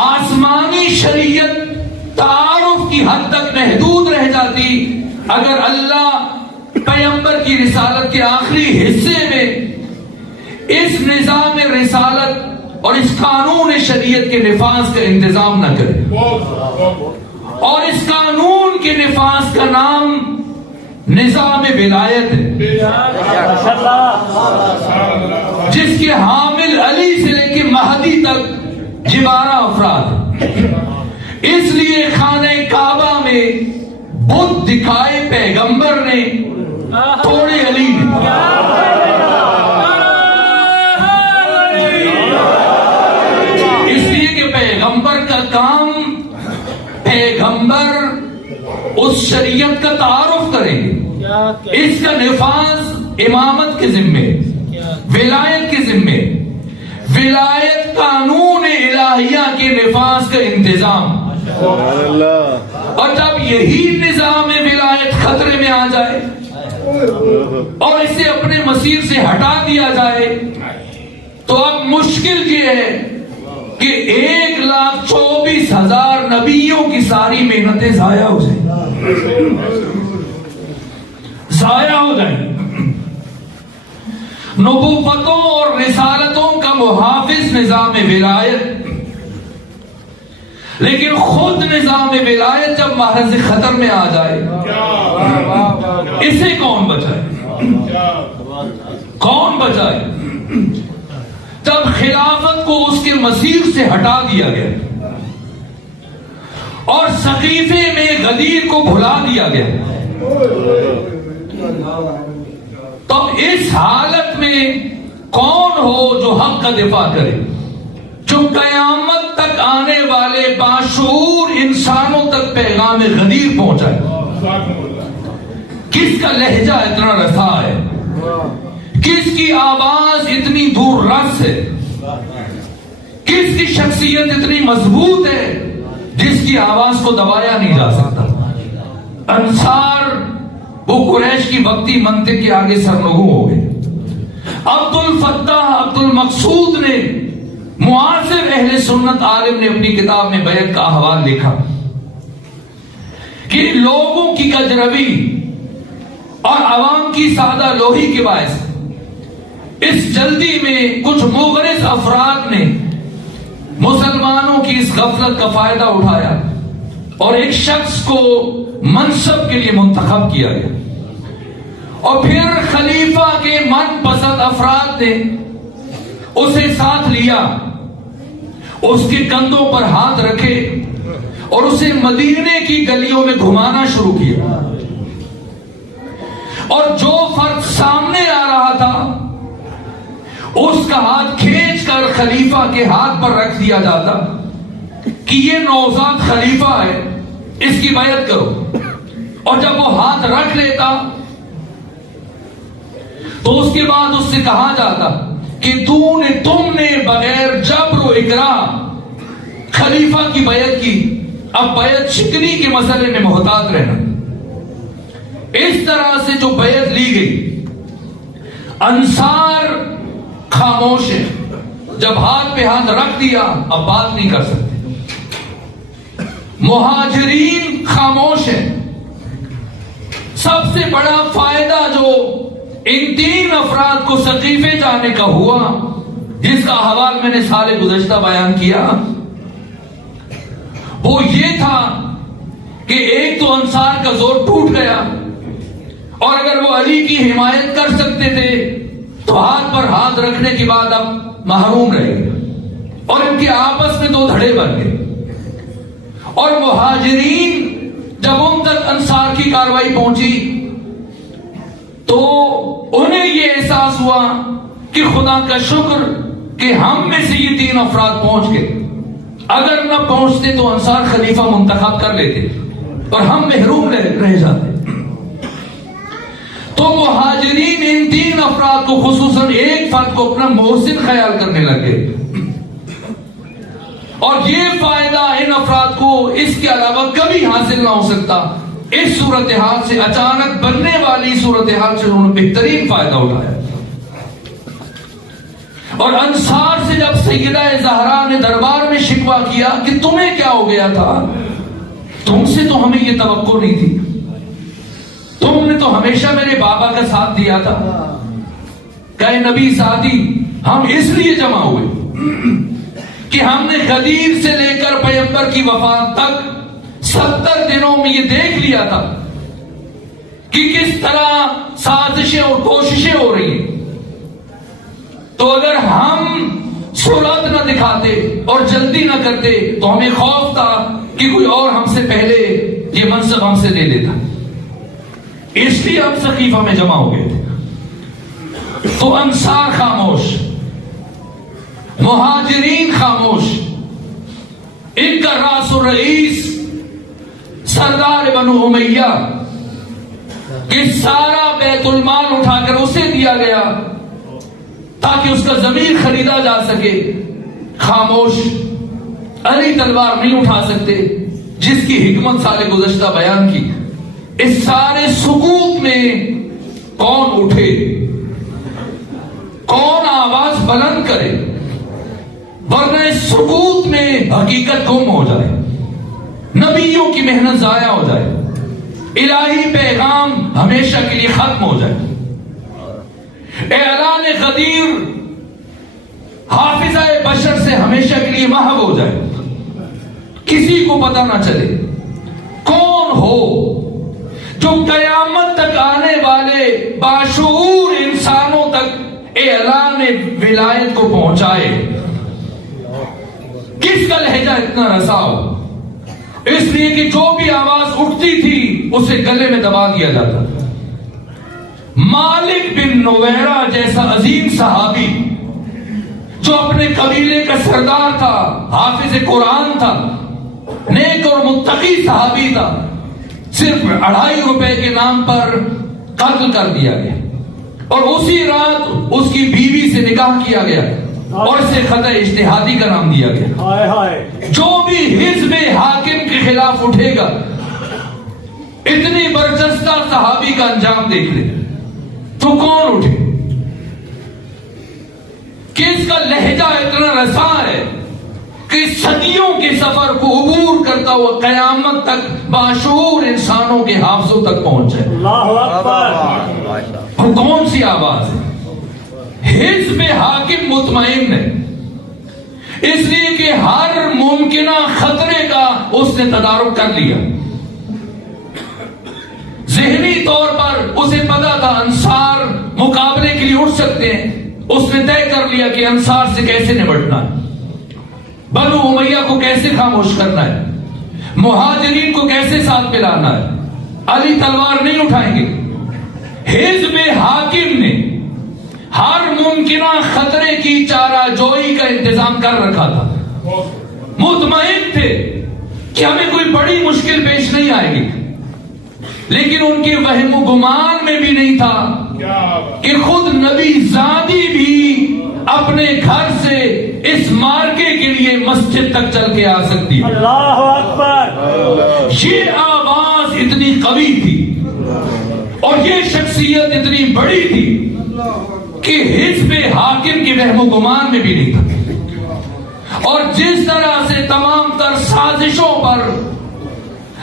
آسمانی شریعت تعارف کی حد تک محدود رہ جاتی اگر اللہ پیغمبر کی رسالت کے آخری حصے میں اس نظام رسالت اور اس قانون شریعت کے نفاذ کا انتظام نہ کرے. اور اس قانون کے نفاذ کا نام نظام ولایت ہے, جس کے حامل علی سے لے کے مہدی تک 12 افراد. اس لیے خانہ کعبہ میں بت دکھائے پیغمبر نے, توڑے علی نے. اس لیے کہ پیغمبر کا کام, پیغمبر اس شریعت کا تعارف کریں گے, اس کا نفاذ امامت کے ذمے, ولایت کے ذمے, ولایت قانون الہیہ کے نفاذ کا انتظام. اور جب یہی نظام ولایت خطرے میں آ جائے اور اسے اپنے مسیر سے ہٹا دیا جائے تو اب مشکل یہ ہے کہ 1,24,000 نبیوں کی ساری محنتیں ضائع ہو جائیں, ضائع ہو جائیں. نبوتوں اور رسالتوں کا محافظ نظام ولایت, لیکن خود نظام ولایت جب محرز خطر میں آ جائے اسے کون بچائے؟ کون بچائے؟ تب خلافت کو اس کے مسیر سے ہٹا دیا گیا اور سقیفے میں غدیر کو بھلا دیا گیا. تب اس حالت میں کون ہو جو حق کا دفاع کرے، جو قیامت تک آنے والے باشعور انسانوں تک پیغام غدیر پہنچائے؟ کس کا لہجہ اتنا رسا ہے، کس کی آواز اتنی دور رس ہے، کس کی شخصیت اتنی مضبوط ہے جس کی آواز کو دبایا نہیں جا سکتا؟ انصار وہ قریش کی وقتی منطق کے آگے سرنگوں ہو گئے. عبد الفتاح عبد المقصود نے، معاصر اہل سنت عالم نے اپنی کتاب میں بیعت کا احوال لکھا کہ لوگوں کی کجروی اور عوام کی سادہ لوہی کے باعث اس جلدی میں کچھ مغرض افراد نے مسلمانوں کی اس غفلت کا فائدہ اٹھایا اور ایک شخص کو منصب کے لیے منتخب کیا گیا، اور پھر خلیفہ کے من پسند افراد نے اسے ساتھ لیا، اس کے کندھوں پر ہاتھ رکھے اور اسے مدینے کی گلیوں میں گھمانا شروع کیا، اور جو فرد سامنے آ رہا تھا اس کا ہاتھ کھینچ کر خلیفہ کے ہاتھ پر رکھ دیا جاتا کہ یہ نوزاد خلیفہ ہے، اس کی بیعت کرو. اور جب وہ ہاتھ رکھ لیتا تو اس کے بعد اس سے کہا جاتا کہ تم نے بغیر جبر و اکراہ خلیفہ کی بیعت کی، اب بیعت شکنی کے مسئلے میں محتاط رہنا. اس طرح سے جو بیعت لی گئی، انصار خاموش ہے، جب ہاتھ پہ ہاتھ رکھ دیا اب بات نہیں کر سکتے. مہاجرین خاموش ہے. سب سے بڑا فائدہ جو ان تین افراد کو سقیفے جانے کا ہوا، جس کا حوال میں نے سال گزشتہ بیان کیا، وہ یہ تھا کہ ایک تو انصار کا زور ٹوٹ گیا، اور اگر وہ علی کی حمایت کر سکتے تھے تو ہاتھ پر ہاتھ رکھنے کے بعد اب محروم رہے گئے، اور ان کے آپس میں دو دھڑے بن گئے. اور مہاجرین جب ان تک انصار کی کاروائی پہنچی تو انہیں یہ احساس ہوا کہ خدا کا شکر کہ ہم میں سے یہ تین افراد پہنچ گئے، اگر نہ پہنچتے تو انصار خلیفہ منتخب کر لیتے اور ہم محروم رہ جاتے. تو مہاجرین ان تین افراد کو، خصوصاً ایک فرد کو اپنا محسن خیال کرنے لگے، اور یہ فائدہ ان افراد کو اس کے علاوہ کبھی حاصل نہ ہو سکتا. اس صورتحال سے، اچانک بننے والی صورتحال سے انہوں نے بہترین فائدہ اٹھایا. اور انصار سے جب سیدہ زہرا نے دربار میں شکوہ کیا کہ تمہیں کیا ہو گیا تھا، تم سے تو ہمیں یہ توقع نہیں تھی، تم نے تو ہمیشہ میرے بابا کا ساتھ دیا تھا. کہ نبی ساتھی، ہم اس لیے جمع ہوئے کہ ہم نے غدیر سے لے کر پیغمبر کی وفات تک 70 دنوں میں یہ دیکھ لیا تھا کہ کس طرح سازشیں اور کوششیں ہو رہی ہیں. تو اگر ہم سرعت نہ دکھاتے اور جلدی نہ کرتے تو ہمیں خوف تھا کہ کوئی اور ہم سے پہلے یہ منصب ہم سے لے لیتا، اس لیے ہم سقیفہ میں جمع ہو گئے تھے. تو انصار خاموش، مہاجرین خاموش. ان کا راس الرئیس سردار بنو امیہ کہ سارا بیت المال اٹھا کر اسے دیا گیا تاکہ اس کا ضمیر خریدا جا سکے، خاموش. علی تلوار نہیں اٹھا سکتے، جس کی حکمت سال گزشتہ بیان کی. اس سارے سکوت میں کون اٹھے، کون آواز بلند کرے، ورنہ اس سکوت میں حقیقت گم ہو جائے، نبیوں کی محنت ضائع ہو جائے، الہی پیغام ہمیشہ کے لیے ختم ہو جائے. اعلان غدیر حافظہ بشر سے ہمیشہ کے لیے محو ہو جائے، کسی کو پتہ نہ چلے. کون ہو جو قیامت تک آنے والے باشعور انسانوں تک اعلان ولایت کو پہنچائے. کس کا لہجہ اتنا رسا ہو؟ اس لیے کہ جو بھی آواز اٹھتی تھی اسے گلے میں دبا دیا جاتا. مالک بن نویرہ جیسا عظیم صحابی جو اپنے قبیلے کا سردار تھا، حافظ قرآن تھا، نیک اور متقی صحابی تھا، صرف 2.5 روپے کے نام پر قتل کر دیا گیا اور اسی رات اس کی بیوی سے نکاح کیا گیا اور اسے خطا اجتہادی کا نام دیا گیا. جو بھی حزب حاکم کے خلاف اٹھے گا، اتنی برجستہ صحابی کا انجام دیکھ لے تو کون اٹھے؟ کہ اس کا لہجہ اتنا رسا ہے کہ صدیوں کے سفر کو عبور کرتا ہوا قیامت تک باشعور انسانوں کے حافظوں تک پہنچے. اللہ اکبر. وہ کون سی آواز ہے؟ حزب حاکم مطمئن ہے، اس لیے کہ ہر ممکنہ خطرے کا اس نے تدارک کر لیا. ذہنی طور پر اسے پتا تھا انصار مقابلے کے لیے اٹھ سکتے ہیں. اس نے طے کر لیا کہ انصار سے کیسے نمٹنا ہے، بنو امیہ کو کیسے خاموش کرنا ہے، مہاجرین کو کیسے ساتھ ملانا ہے. علی تلوار نہیں اٹھائیں گے. حزب حاکم نے ہر ممکنہ خطرے کی چارہ جوئی کا انتظام کر رکھا تھا. مطمئن تھے کہ ہمیں کوئی بڑی مشکل پیش نہیں آئے گی، لیکن ان کے وہم و گمان میں بھی نہیں تھا کہ خود نبی زادی بھی اپنے گھر سے اس مارکے کے لیے مسجد تک چل کے آ سکتی ہے. اللہ اکبر. یہ آواز اتنی قوی تھی اور یہ شخصیت اتنی بڑی تھی کہ حزب حاکم کے وہم و گمان میں بھی نہیں تھا. اور جس طرح سے تمام تر سازشوں پر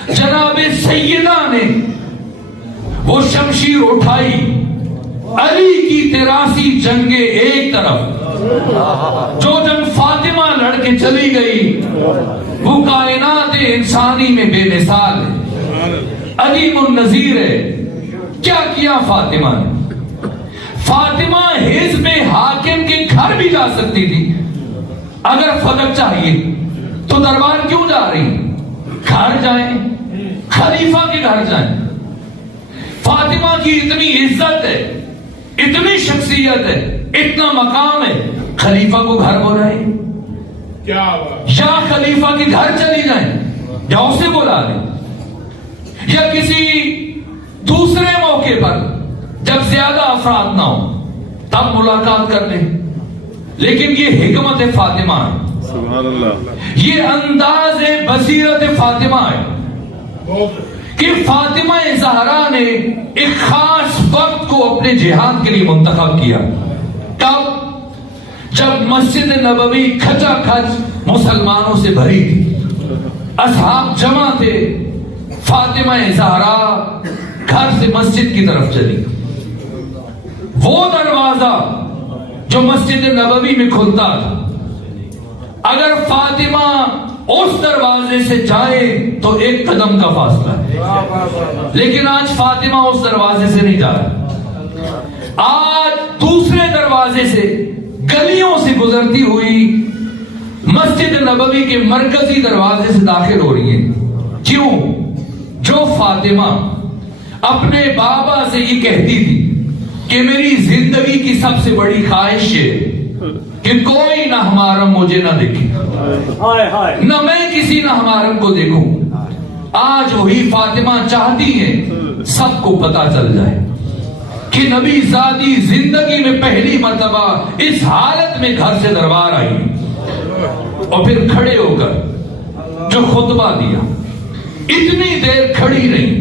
جناب سیدہ نے وہ شمشیر اٹھائی، علی کی 83 جنگیں ایک طرف، جو جنگ فاطمہ لڑ کے چلی گئی وہ کائنات انسانی میں بے مثال ہے، علیم النذیر ہے. کیا کیا فاطمہ نے؟ فاطمہ حزب حاکم کے گھر بھی جا سکتی تھی. اگر فتح چاہیے تو دربار کیوں جا رہی؟ گھر جائیں، خلیفہ کے گھر جائیں. فاطمہ کی اتنی عزت ہے، اتنی شخصیت ہے، اتنا مقام ہے، خلیفہ کو گھر بلائیں یا خلیفہ کے گھر چلی جائیں یا اسے بلا لیں یا کسی دوسرے موقع پر جب زیادہ افراد نہ ہو تب ملاقات کر لیں. لیکن یہ حکمت فاطمہ ہے، سبحان اللہ. یہ انداز بصیرت فاطمہ ہے کہ فاطمہ زہرا نے ایک خاص وقت کو اپنے جہاد کے لیے منتخب کیا. کب؟ جب مسجد نبوی کھچا کھچ مسلمانوں سے بھری تھی، اصحاب جمع تھے. فاطمہ زہرا گھر سے مسجد کی طرف چلی. وہ دروازہ جو مسجد نبوی میں کھلتا تھا، اگر فاطمہ اس دروازے سے جائے تو 1 قدم کا فاصلہ ہے، لیکن آج فاطمہ اس دروازے سے نہیں جا رہا. آج دوسرے دروازے سے گلیوں سے گزرتی ہوئی مسجد نبوی کے مرکزی دروازے سے داخل ہو رہی ہے. کیوں؟ جو فاطمہ اپنے بابا سے یہ کہتی تھی کہ میری زندگی کی سب سے بڑی خواہش ہے کہ کوئی ناہمارم مجھے نہ دیکھے، نہ میں کسی ناہمارم کو دیکھوں. آج وہی فاطمہ چاہتی ہے سب کو پتا چل جائے کہ نبی زادی زندگی میں پہلی مرتبہ اس حالت میں گھر سے دربار آئی اور پھر کھڑے ہو کر جو خطبہ دیا. اتنی دیر کھڑی رہی،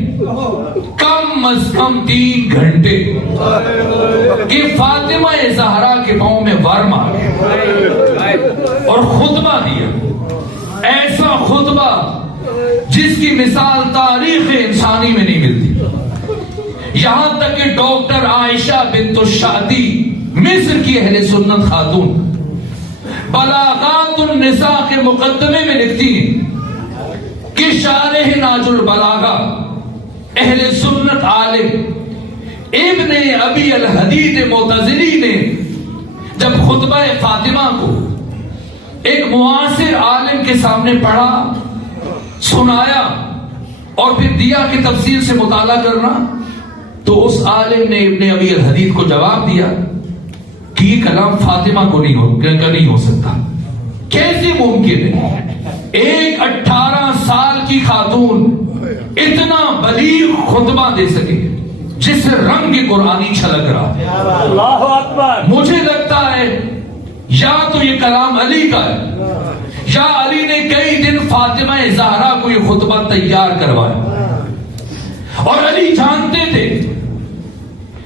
کم از کم 3 گھنٹے، کہ فاطمہ زہرا کے پاؤں میں ورم آ گیا اور خطبہ دیا. ایسا خطبہ جس کی مثال تاریخ انسانی میں نہیں ملتی. یہاں تک کہ ڈاکٹر عائشہ بنت الشادی، مصر کی اہل سنت خاتون، بلاغات النساء کے مقدمے میں لکھتی ہیں کہ شارح ناج البلاغہ اہل سنت عالم ابن ابی الحدید معتزلی نے جب خطبہ فاطمہ کو ایک معاصر عالم کے سامنے پڑھا، سنایا اور پھر دیا کہ تفسیر سے مطالعہ کرنا، تو اس عالم نے ابن ابی الحدیث کو جواب دیا کہ یہ کلام فاطمہ کو نہیں ہو سکتا۔ کیسے ممکن ہے ایک 18 سال کی خاتون اتنا بلیغ خطبہ دے سکے جس سے رنگ قرآنی چھلک رہا ہے؟ اللہ اکبر۔ مجھے لگتا ہے یا تو یہ کلام علی کا ہے یا علی نے کئی دن فاطمہ زہرا کو یہ خطبہ تیار کروایا، اور علی جانتے تھے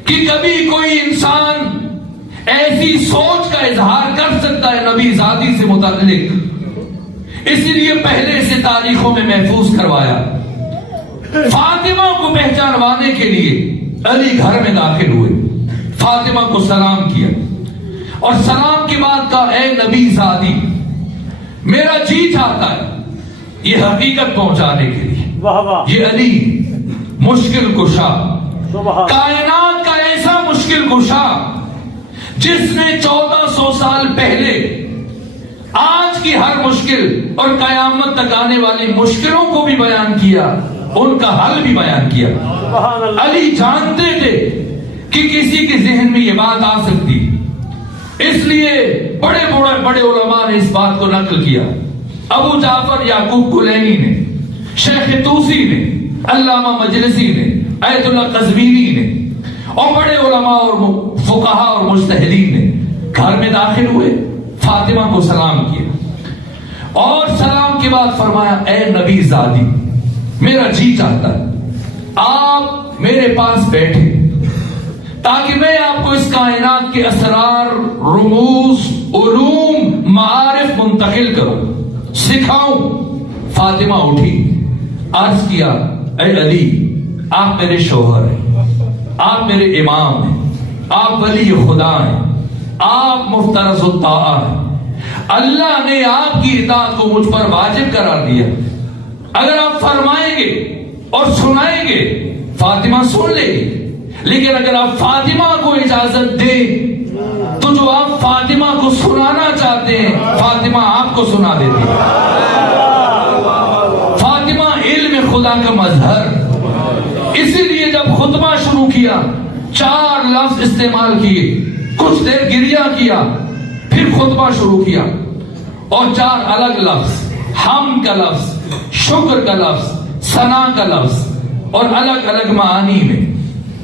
کہ کبھی کوئی انسان ایسی سوچ کا اظہار کر سکتا ہے نبی ذاتی سے متعلق، اس لیے پہلے سے تاریخوں میں محفوظ کروایا۔ فاطمہ کو پہچانوانے کے لیے علی گھر میں داخل ہوئے، فاطمہ کو سلام کیا اور سلام کے بعد کہا اے نبی زادی، میرا جی چاہتا ہے یہ حقیقت پہنچانے کے لیے واہ واہ، یہ علی مشکل کشا، سبحان کائنات کا ایسا مشکل کشا جس نے 1400 سال پہلے آج کی ہر مشکل اور قیامت تک آنے والی مشکلوں کو بھی بیان کیا، ان کا حل بھی بیان کیا۔ سبحان اللہ۔ علی جانتے تھے کہ کسی کے ذہن میں یہ بات آ سکتی، اس لیے بڑے علماء نے اس بات کو نقل کیا۔ ابو جعفر یعقوب کلینی نے، شیخ توسی نے، علامہ مجلسی نے، ایت اللہ قزوینی نے اور بڑے علماء اور فقہاء اور مجتہدین نے گھر میں داخل ہوئے، فاطمہ کو سلام کیا اور سلام کے بعد فرمایا اے نبی زادی، میرا جی چاہتا ہے آپ میرے پاس بیٹھے تاکہ میں آپ کو اس کائنات کے اسرار، رموز، علوم، معارف منتقل کروں، سکھاؤں۔ فاطمہ اٹھی، عرض کیا اے علی، آپ میرے شوہر ہیں، آپ میرے امام ہیں، آپ ولی خدا ہیں، آپ مفترض الطاعہ ہیں، اللہ نے آپ کی اطاعت کو مجھ پر واجب قرار دیا، اگر آپ فرمائیں گے اور سنائیں گے فاطمہ سن لے گی، لیکن اگر آپ فاطمہ کو اجازت دیں تو جو آپ فاطمہ کو سنانا چاہتے ہیں فاطمہ آپ کو سنا دیتی ہے۔ فاطمہ علم خدا کا مظہر، اسی لیے جب خطبہ شروع کیا 4 لفظ استعمال کیے، کچھ دیر گریہ کیا، پھر خطبہ شروع کیا اور 4 الگ لفظ، حمد کا لفظ، شکر کا لفظ، ثنا کا لفظ اور الگ الگ معانی میں۔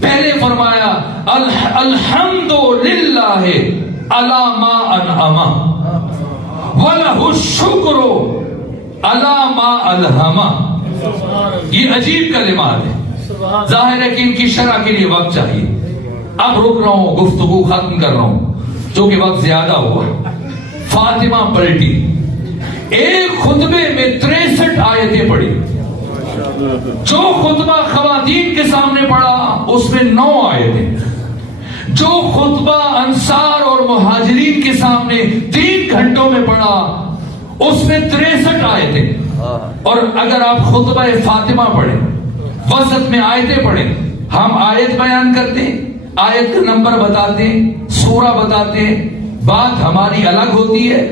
پہلے فرمایا الحمد للہ علی ما انعم وَلَهُ الشُّكْرُ عَلَى مَا أَلْهَمَ۔ یہ عجیب کلمات ہیں، ظاہر ہے کہ ان کی شرح کے لیے وقت چاہیے۔ اب رک رہا ہوں، گفتگو ختم کر رہا ہوں جو کہ وقت زیادہ ہوا۔ فاطمہ پلٹی، ایک خطبے میں 63 آیتیں پڑھی، جو خطبہ خواتین کے سامنے پڑھا اس میں 9 آیتیں، جو خطبہ انصار اور مہاجرین کے سامنے 3 گھنٹوں میں پڑھا اس میں 63 آیتیں۔ اور اگر آپ خطبہ فاطمہ پڑھیں، وسط میں آیتیں پڑھیں، ہم آیت بیان کرتے ہیں، آیت کا نمبر بتاتے ہیں، سورہ بتاتے ہیں، بات ہماری الگ ہوتی ہے،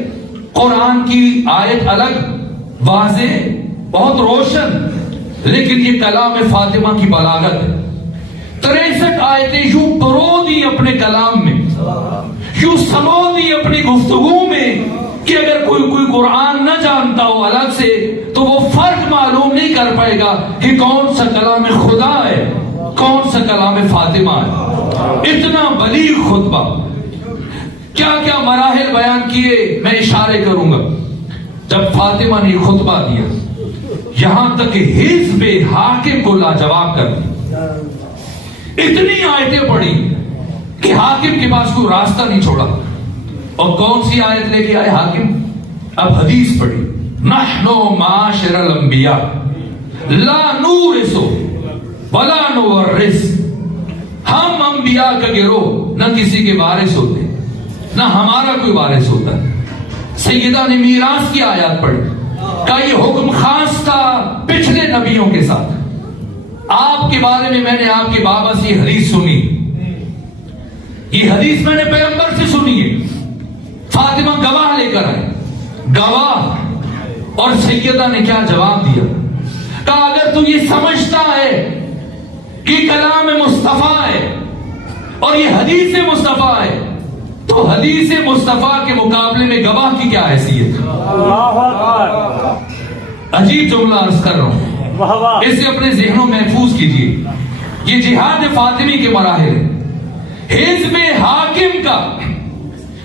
قرآن کی آیت الگ، واضح، بہت روشن، لیکن یہ کلام فاطمہ کی بلاغت ہے۔ 63 آیتیں یوں پرو دی اپنے کلام میں، یوں سمو دی اپنی گفتگو میں کہ اگر کوئی قرآن نہ جانتا ہو الگ سے تو وہ فرق معلوم نہیں کر پائے گا کہ کون سا کلام خدا ہے، کون سا کلام فاطمہ ہے۔ اتنا بلیغ خطبہ، کیا کیا مراحل بیان کیے میں اشارے کروں گا۔ جب فاطمہ نے خطبہ دیا، یہاں تک کہ حزب حاکم کو لاجواب کر دیا، اتنی آیتیں پڑھی کہ حاکم کے پاس کوئی راستہ نہیں چھوڑا۔ اور کون سی آیت لے کے آئے حاکم؟ اب حدیث پڑھی، نحن معاشر الانبیاء لا نورث ولا نورث، ہم انبیاء کا گروہ نہ کسی کے وارث ہوتے نہ ہمارا کوئی وارث ہوتا ہے۔ سیدہ نے میراث کی آیات پڑھی، کا یہ حکم خاص تھا پچھلے نبیوں کے ساتھ۔ آپ کے بارے میں نے آپ کے بابا سے یہ حدیث سنی، یہ حدیث میں نے پیغمبر سے سنی ہے فاطمہ گواہ لے کر آئے، گواہ، اور سیدہ نے کیا جواب دیا؟ کہا اگر تو یہ سمجھتا ہے کہ کلام مصطفیٰ ہے اور یہ حدیث مصطفیٰ ہے تو حدیث مصطفیٰ کے مقابلے میں گواہ کی کیا حیثیت؟ اللہ اکبر، عجیب جملہ عرض کر رہا ہوں، واہ واہ، اسے اپنے ذہنوں میں محفوظ کیجئے۔ یہ جہاد فاطمی کے مراحل ہیں۔ حزب حاکم کا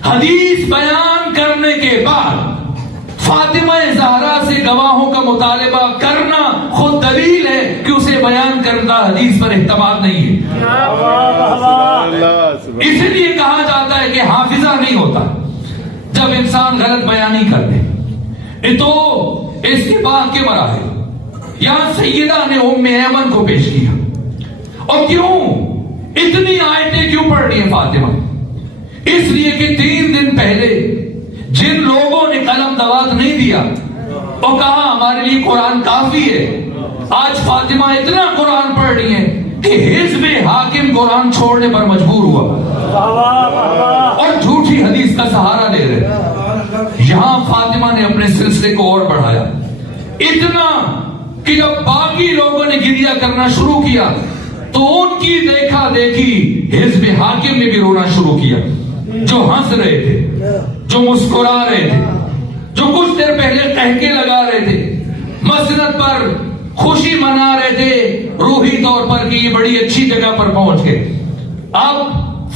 حدیث بیان کرنے کے بعد فاطمہ زہرا سے گواہوں کا مطالبہ کرنا خود دلیل ہے کہ اسے بیان کرنا حدیث پر اعتماد نہیں ہے۔ سبحان اللہ، اسی لیے کہا جاتا ہے کہ حافظہ نہیں ہوتا جب انسان غلط بیانی کر دے۔ تو اس کے بعد کے مراحل یہاں سیدہ نے ام ایمن کو پیش کیا، اور کیوں اتنی آیتیں کیوں پڑھ رہی ہیں فاطمہ؟ اس لیے کہ 3 دن پہلے جن لوگوں نے قلم دوات نہیں دیا اور کہا ہمارے لیے قرآن کافی ہے، آج فاطمہ اتنا قرآن پڑھ رہی ہیں کہ حزب حاکم قرآن چھوڑنے پر مجبور ہوا واہ واہ، واہ واہ، اور جھوٹی حدیث کا سہارا لے رہے۔ یہاں فاطمہ نے اپنے سلسلے کو اور بڑھایا، اتنا کہ جب باقی لوگوں نے گریہ کرنا شروع کیا تو ان کی دیکھا دیکھی حزب حاکم نے بھی رونا شروع کیا، جو ہنس رہے تھے، جو مسکرا رہے تھے، جو کچھ دیر پہلے قہقے لگا رہے تھے، مسند پر خوشی منا رہے تھے روحی طور پر کہ یہ بڑی اچھی جگہ پر پہنچ گئے۔ اب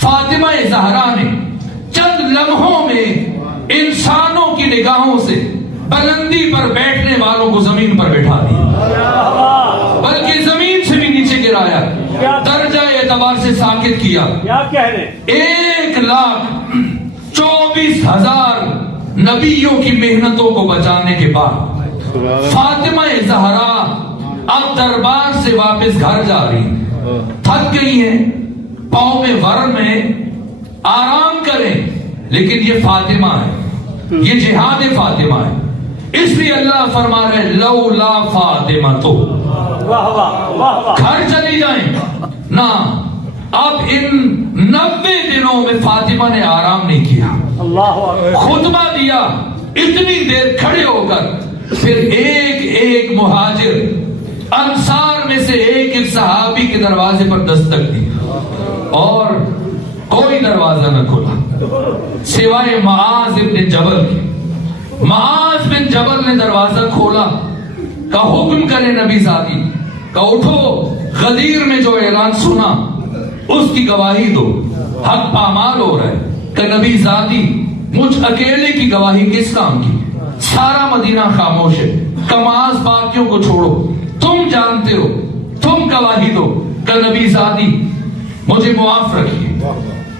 فاطمہ زہرا نے چند لمحوں میں انسانوں کی نگاہوں سے بلندی پر بیٹھنے والوں کو زمین پر بٹھا دیا، بلکہ زمین سے بھی نیچے گرایا، درجہ اعتبار سے ساکت کیا۔ کیا کہنے، 1,24,000 نبیوں کی محنتوں کو بچانے کے بعد فاطمہ زہرا اب دربار سے واپس گھر جا رہی، تھک گئی ہیں، پاؤں میں ورم ہے، آرام کریں، لیکن یہ فاطمہ ہے، یہ جہاد فاطمہ ہے، اس لیے اللہ فرما رہے لولا فاطمہ تو، واہ واہ، واہ واہ، گھر چلی جائیں نہ۔ اب ان 90 دنوں میں فاطمہ نے آرام نہیں کیا، اللہ اکبر، خطبہ دیا اتنی دیر کھڑے ہو کر، پھر ایک ایک مہاجر انصار میں سے ایک ایک صحابی کے دروازے پر دستک دی، اور کوئی دروازہ نہ کھلا سوائے معاذ بن جبل کے۔ معاذ بن جبل نے دروازہ کھولا، کہا حکم کرے نبی زادی، کہا اٹھو، غدیر میں جو اعلان سنا اس کی گواہی دو، حق پامال ہو رہا ہے۔ کہ نبی زادی مجھ اکیلے کی گواہی کس کام کی؟ سارا مدینہ خاموش ہے، کماز باقیوں کو چھوڑو، تم جانتے ہو، تم گواہی دو۔ کہ نبی زادی مجھے معاف رکھیے،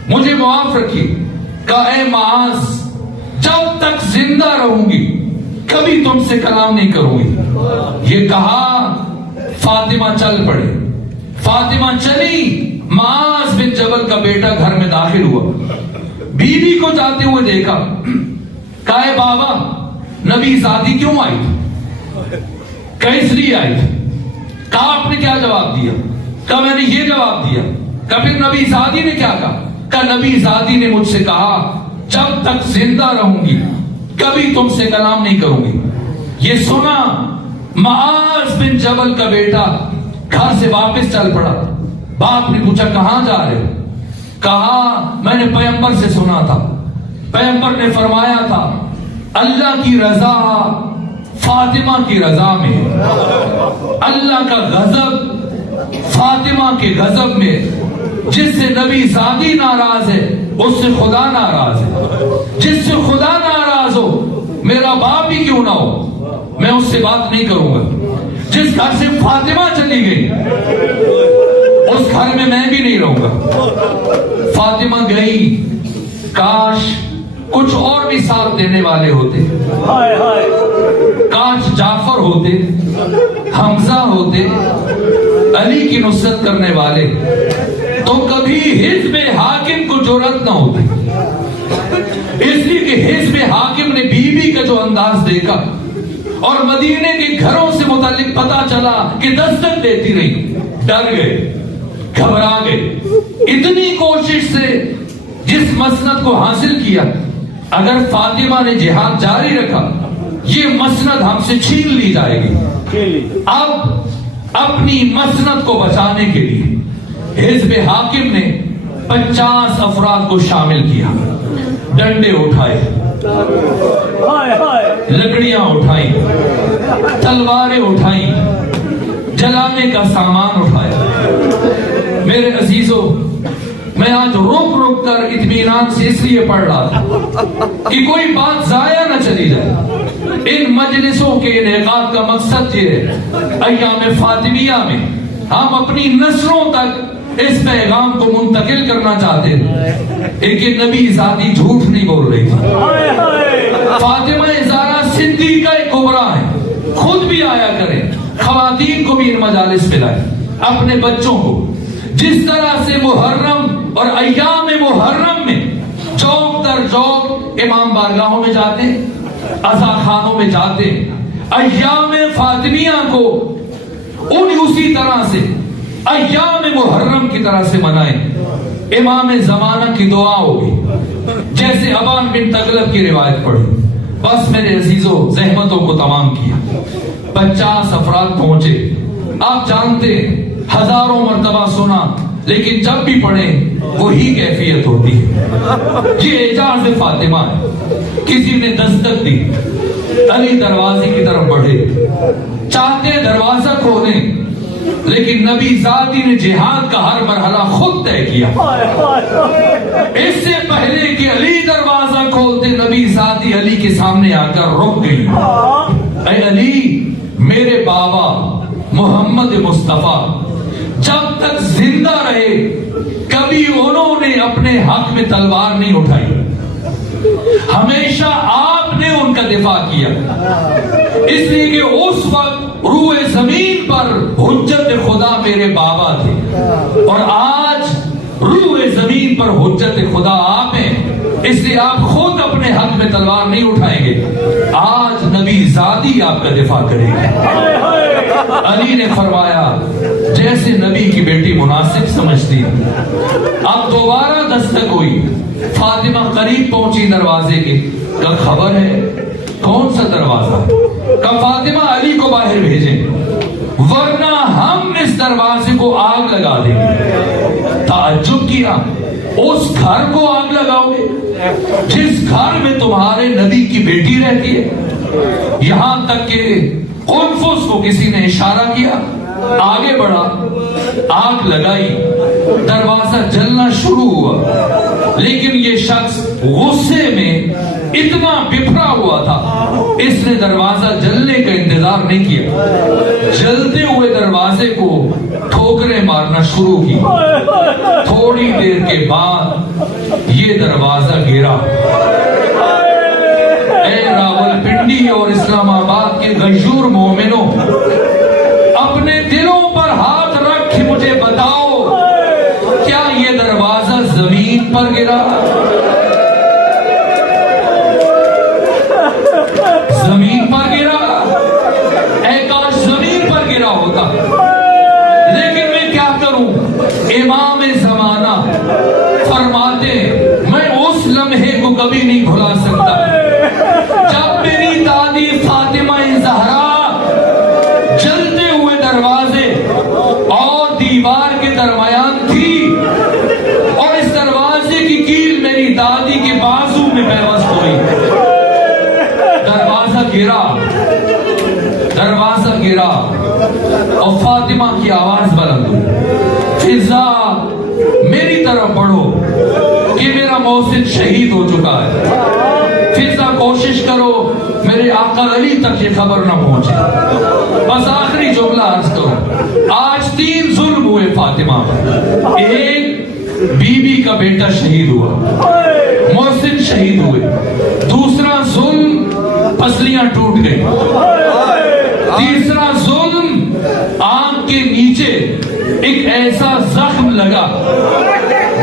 مجھے معاف رکھیے۔ کہ اے معاذ، جب تک زندہ رہوں گی کبھی تم سے کلام نہیں کروں گی۔ یہ کہا فاطمہ چل پڑی، فاطمہ چلی، معاذ بن جبل کا بیٹا گھر میں داخل ہوا، بیوی کو جاتے ہوئے دیکھا، کہا اے بابا، نبی زادی کیوں آئی تھی؟ کہ اس لیے آئی تھی۔ کہا آپ نے کیا جواب دیا؟ کہا میں نے یہ جواب دیا۔ کہا پھر نبی زادی نے کیا کہا؟ کہا نبی زادی نے مجھ سے کہا جب تک زندہ رہوں گی کبھی تم سے کلام نہیں کروں گی۔ یہ سنا معاذ بن جبل کا بیٹا گھر سے واپس چل پڑا۔ باپ نے پوچھا کہاں جا رہے ہو؟ کہا میں نے پیغمبر سے سنا تھا، پیغمبر نے فرمایا تھا اللہ کی رضا فاطمہ کی رضا میں، اللہ کا غضب فاطمہ کے غضب میں، جس سے نبی زادی ناراض ہے اس سے خدا ناراض ہے، جس سے خدا ناراض ہو میرا باپ ہی کیوں نہ ہو میں اس سے بات نہیں کروں گا۔ جس گھر سے فاطمہ چلی گئی اس گھر میں بھی نہیں رہوں گا۔ فاطمہ گئی، کاش کچھ اور بھی ساتھ دینے والے ہوتے، ہائے ہائے، کاش جعفر ہوتے، حمزہ ہوتے، علی کی نصرت کرنے والے، تو کبھی حزب حاکم کو جرأت نہ ہوتی۔ اس لیے کہ حزب حاکم نے بی بی کا جو انداز دیکھا اور مدینے کے گھروں سے متعلق پتا چلا کہ دستک دیتی رہی، ڈر گئے، گھبرا گئے۔ اتنی کوشش سے جس مسند کو حاصل کیا اگر فاطمہ نے جہاد جاری رکھا یہ مسند ہم سے چھین لی جائے گی. اب اپنی مسند کو بچانے کے لیے حزب حاکم نے 50 افراد کو شامل کیا. ڈنڈے اٹھائے, لکڑیاں اٹھائیں, تلواریں اٹھائیں, جلانے کا سامان اٹھایا. میرے عزیزوں, میں آج رک رک کر اطمینان سے اس لیے پڑھ رہا تھا کہ کوئی بات ضائع نہ چلی جائے. ان مجلسوں کے انعقاد کا مقصد یہ ہے ایام فاطمیہ میں ہم اپنی نسلوں تک اس پیغام کو منتقل کرنا چاہتے ہیں کہ نبی ذاتی جھوٹ نہیں بول رہی تھی. فاطمہ زہرا صدیقہ کبریٰ ہے, خود بھی آیا کریں, خواتین کو بھی ان مجالس میں لائیں, اپنے بچوں کو. جس طرح سے محرم اور ایام محرم میں چوک در چوک امام بارگاہوں میں جاتے, عزا خانوں میں جاتے, ایام فاطمیہ کو اسی طرح سے ایام محرم کی طرح سے منائیں. امام زمانہ کی دعا ہوگی جیسے ابان بن تغلب کی روایت پڑھی. بس میرے عزیزوں, زحمتوں کو تمام کیا, 50 افراد پہنچے. آپ جانتے ہزاروں مرتبہ سنا لیکن جب بھی پڑھیں وہی کیفیت ہوتی ہے. یہ اعجاز فاطمہ ہے. کسی نے دستک دی, علی دروازے کی طرف بڑھے, چاہتے دروازہ کھولیں, لیکن نبی ذاتی نے جہاد کا ہر مرحلہ خود طے کیا. اس سے پہلے کہ علی دروازہ کھولتے نبی ذاتی علی کے سامنے آ کر رک گئی. اے علی, میرے بابا محمد مصطفیٰ جب تک زندہ رہے کبھی انہوں نے اپنے حق میں تلوار نہیں اٹھائی, ہمیشہ آپ نے ان کا دفاع کیا. اس لیے کہ اس وقت روح زمین پر حجت خدا میرے بابا تھے, اور آج روح زمین پر حجت خدا آپ ہیں. اس لیے آپ خود اپنے حق میں تلوار نہیں اٹھائیں گے, آج نبی ذاتی آپ کا دفاع کرے گا. علی نے فرمایا جیسے نبی کی بیٹی مناسب سمجھتی. اب دوبارہ دستک ہوئی, فاطمہ قریب پہنچی دروازے کے. کیا خبر ہے؟ کون سا دروازہ؟ کہ فاطمہ علی کو باہر بھیجیں ورنہ ہم اس دروازے کو آگ لگا دیں گے. تعجب کیا, اس گھر کو آگ لگاؤ گے جس گھر میں تمہارے نبی کی بیٹی رہتی ہے؟ یہاں تک کہ قنفس کو کسی نے اشارہ کیا, آگے بڑھا, آگ لگائی, دروازہ جلنا شروع ہوا. لیکن یہ شخص غصے میں اتنا بفرا ہوا تھا, اس نے دروازہ جلنے کا انتظار نہیں کیا, جلتے ہوئے دروازے کو ٹھوکریں مارنا شروع کی. تھوڑی دیر کے بعد یہ دروازہ گرا. اے راولپنڈی اور اسلام آباد کے غیور مومنوں, اپنے دلوں پر ہاتھ رکھ مجھے بتاؤ, کیا یہ دروازہ زمین پر گرا؟ زمین پر گرا؟ اے کاش زمین پر گرا ہوتا. لیکن میں کیا کروں, امام زمانہ فرماتے میں اس لمحے کو کبھی نہیں بھلا سکتا جب میری دادی فاطمہ زہرا جلتے ہوئے دروازے اور دیوار کے درمیان تھی, اور اس دروازے کی کیل میری دادی کے بازو میں پیوست ہوئی. دروازہ گرا اور فاطمہ کی آواز بلند ہوئی, فضا میری طرف بڑھو کہ میرا محسن شہید ہو چکا ہے. فضا کوشش کرو میرے آقا علی تک یہ خبر نہ پہنچے. بس آخری جملہ عرض کرو, آج 3 ظلم ہوئے فاطمہ پر. ایک, بی بی کا بیٹا شہید ہوا, محسن شہید ہوئے. دوسرا ظلم, پسلیاں ٹوٹ گئی. تیسرا ظلم, آنکھ کے نیچے ایک ایسا زخم لگا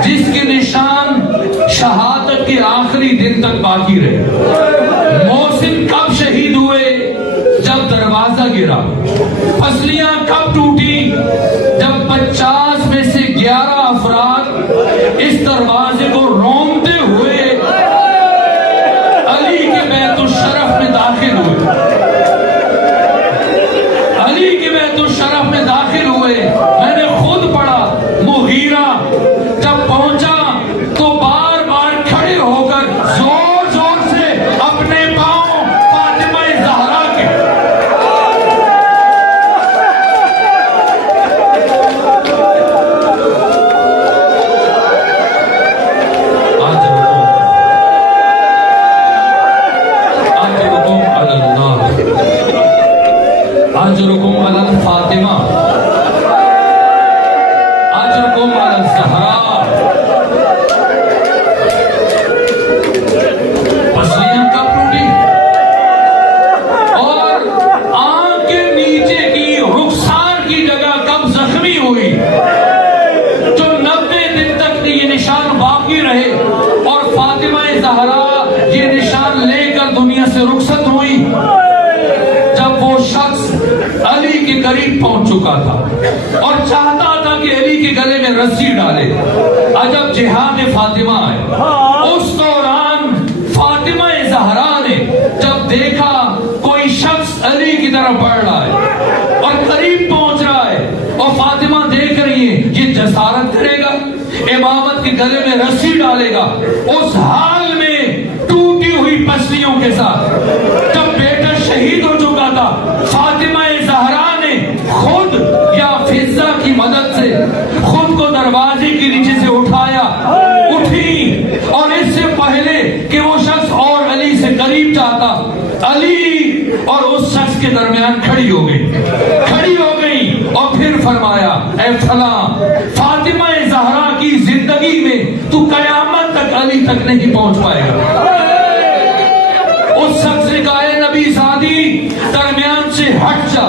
جس کے نشان شہادت کے آخری دن تک باقی رہے. محسن کب شہید ہوئے؟ جب دروازہ گرا. پسلیاں کب ٹوٹی؟ جب 50 میں سے 11 افراد اس دروازے کو رونتے ہوئے نشان باقی رہے اور فاطمہ زہرا یہ نشان لے کر دنیا سے رخصت ہوئی جب وہ شخص علی کے قریب پہنچ چکا تھا اور چاہتا تھا کہ علی کے گلے میں رسی ڈالے. عجب جہاد فاطمہ ہے. اس دوران فاطمہ زہرا نے جب دیکھا کوئی شخص علی کی طرف بڑھ رہا ہے اور قریب پہنچ رہا ہے اور فاطمہ دیکھ رہی ہے یہ جسارت کرے گا, امامت کے گلے میں رسی ڈالے گا, اس حال میں ٹوٹی ہوئی پسلیوں کے ساتھ جب بیٹا شہید ہو چکا تھا, فاطمہ زہرا نے خود یا فضہ کی مدد سے خود کو دروازے کے نیچے سے اٹھایا, اٹھی اور اس سے پہلے کہ وہ شخص اور علی سے قریب چاہتا, علی اور اس شخص کے درمیان کھڑی ہو گئی اور پھر فرمایا اے فلاں, فاطمہ زہرا کی زندگی میں تو قیامت تک علی تک نہیں پہنچ پائے گا. اس شخص نے کہا اے نبی زادی درمیان سے ہٹ جا,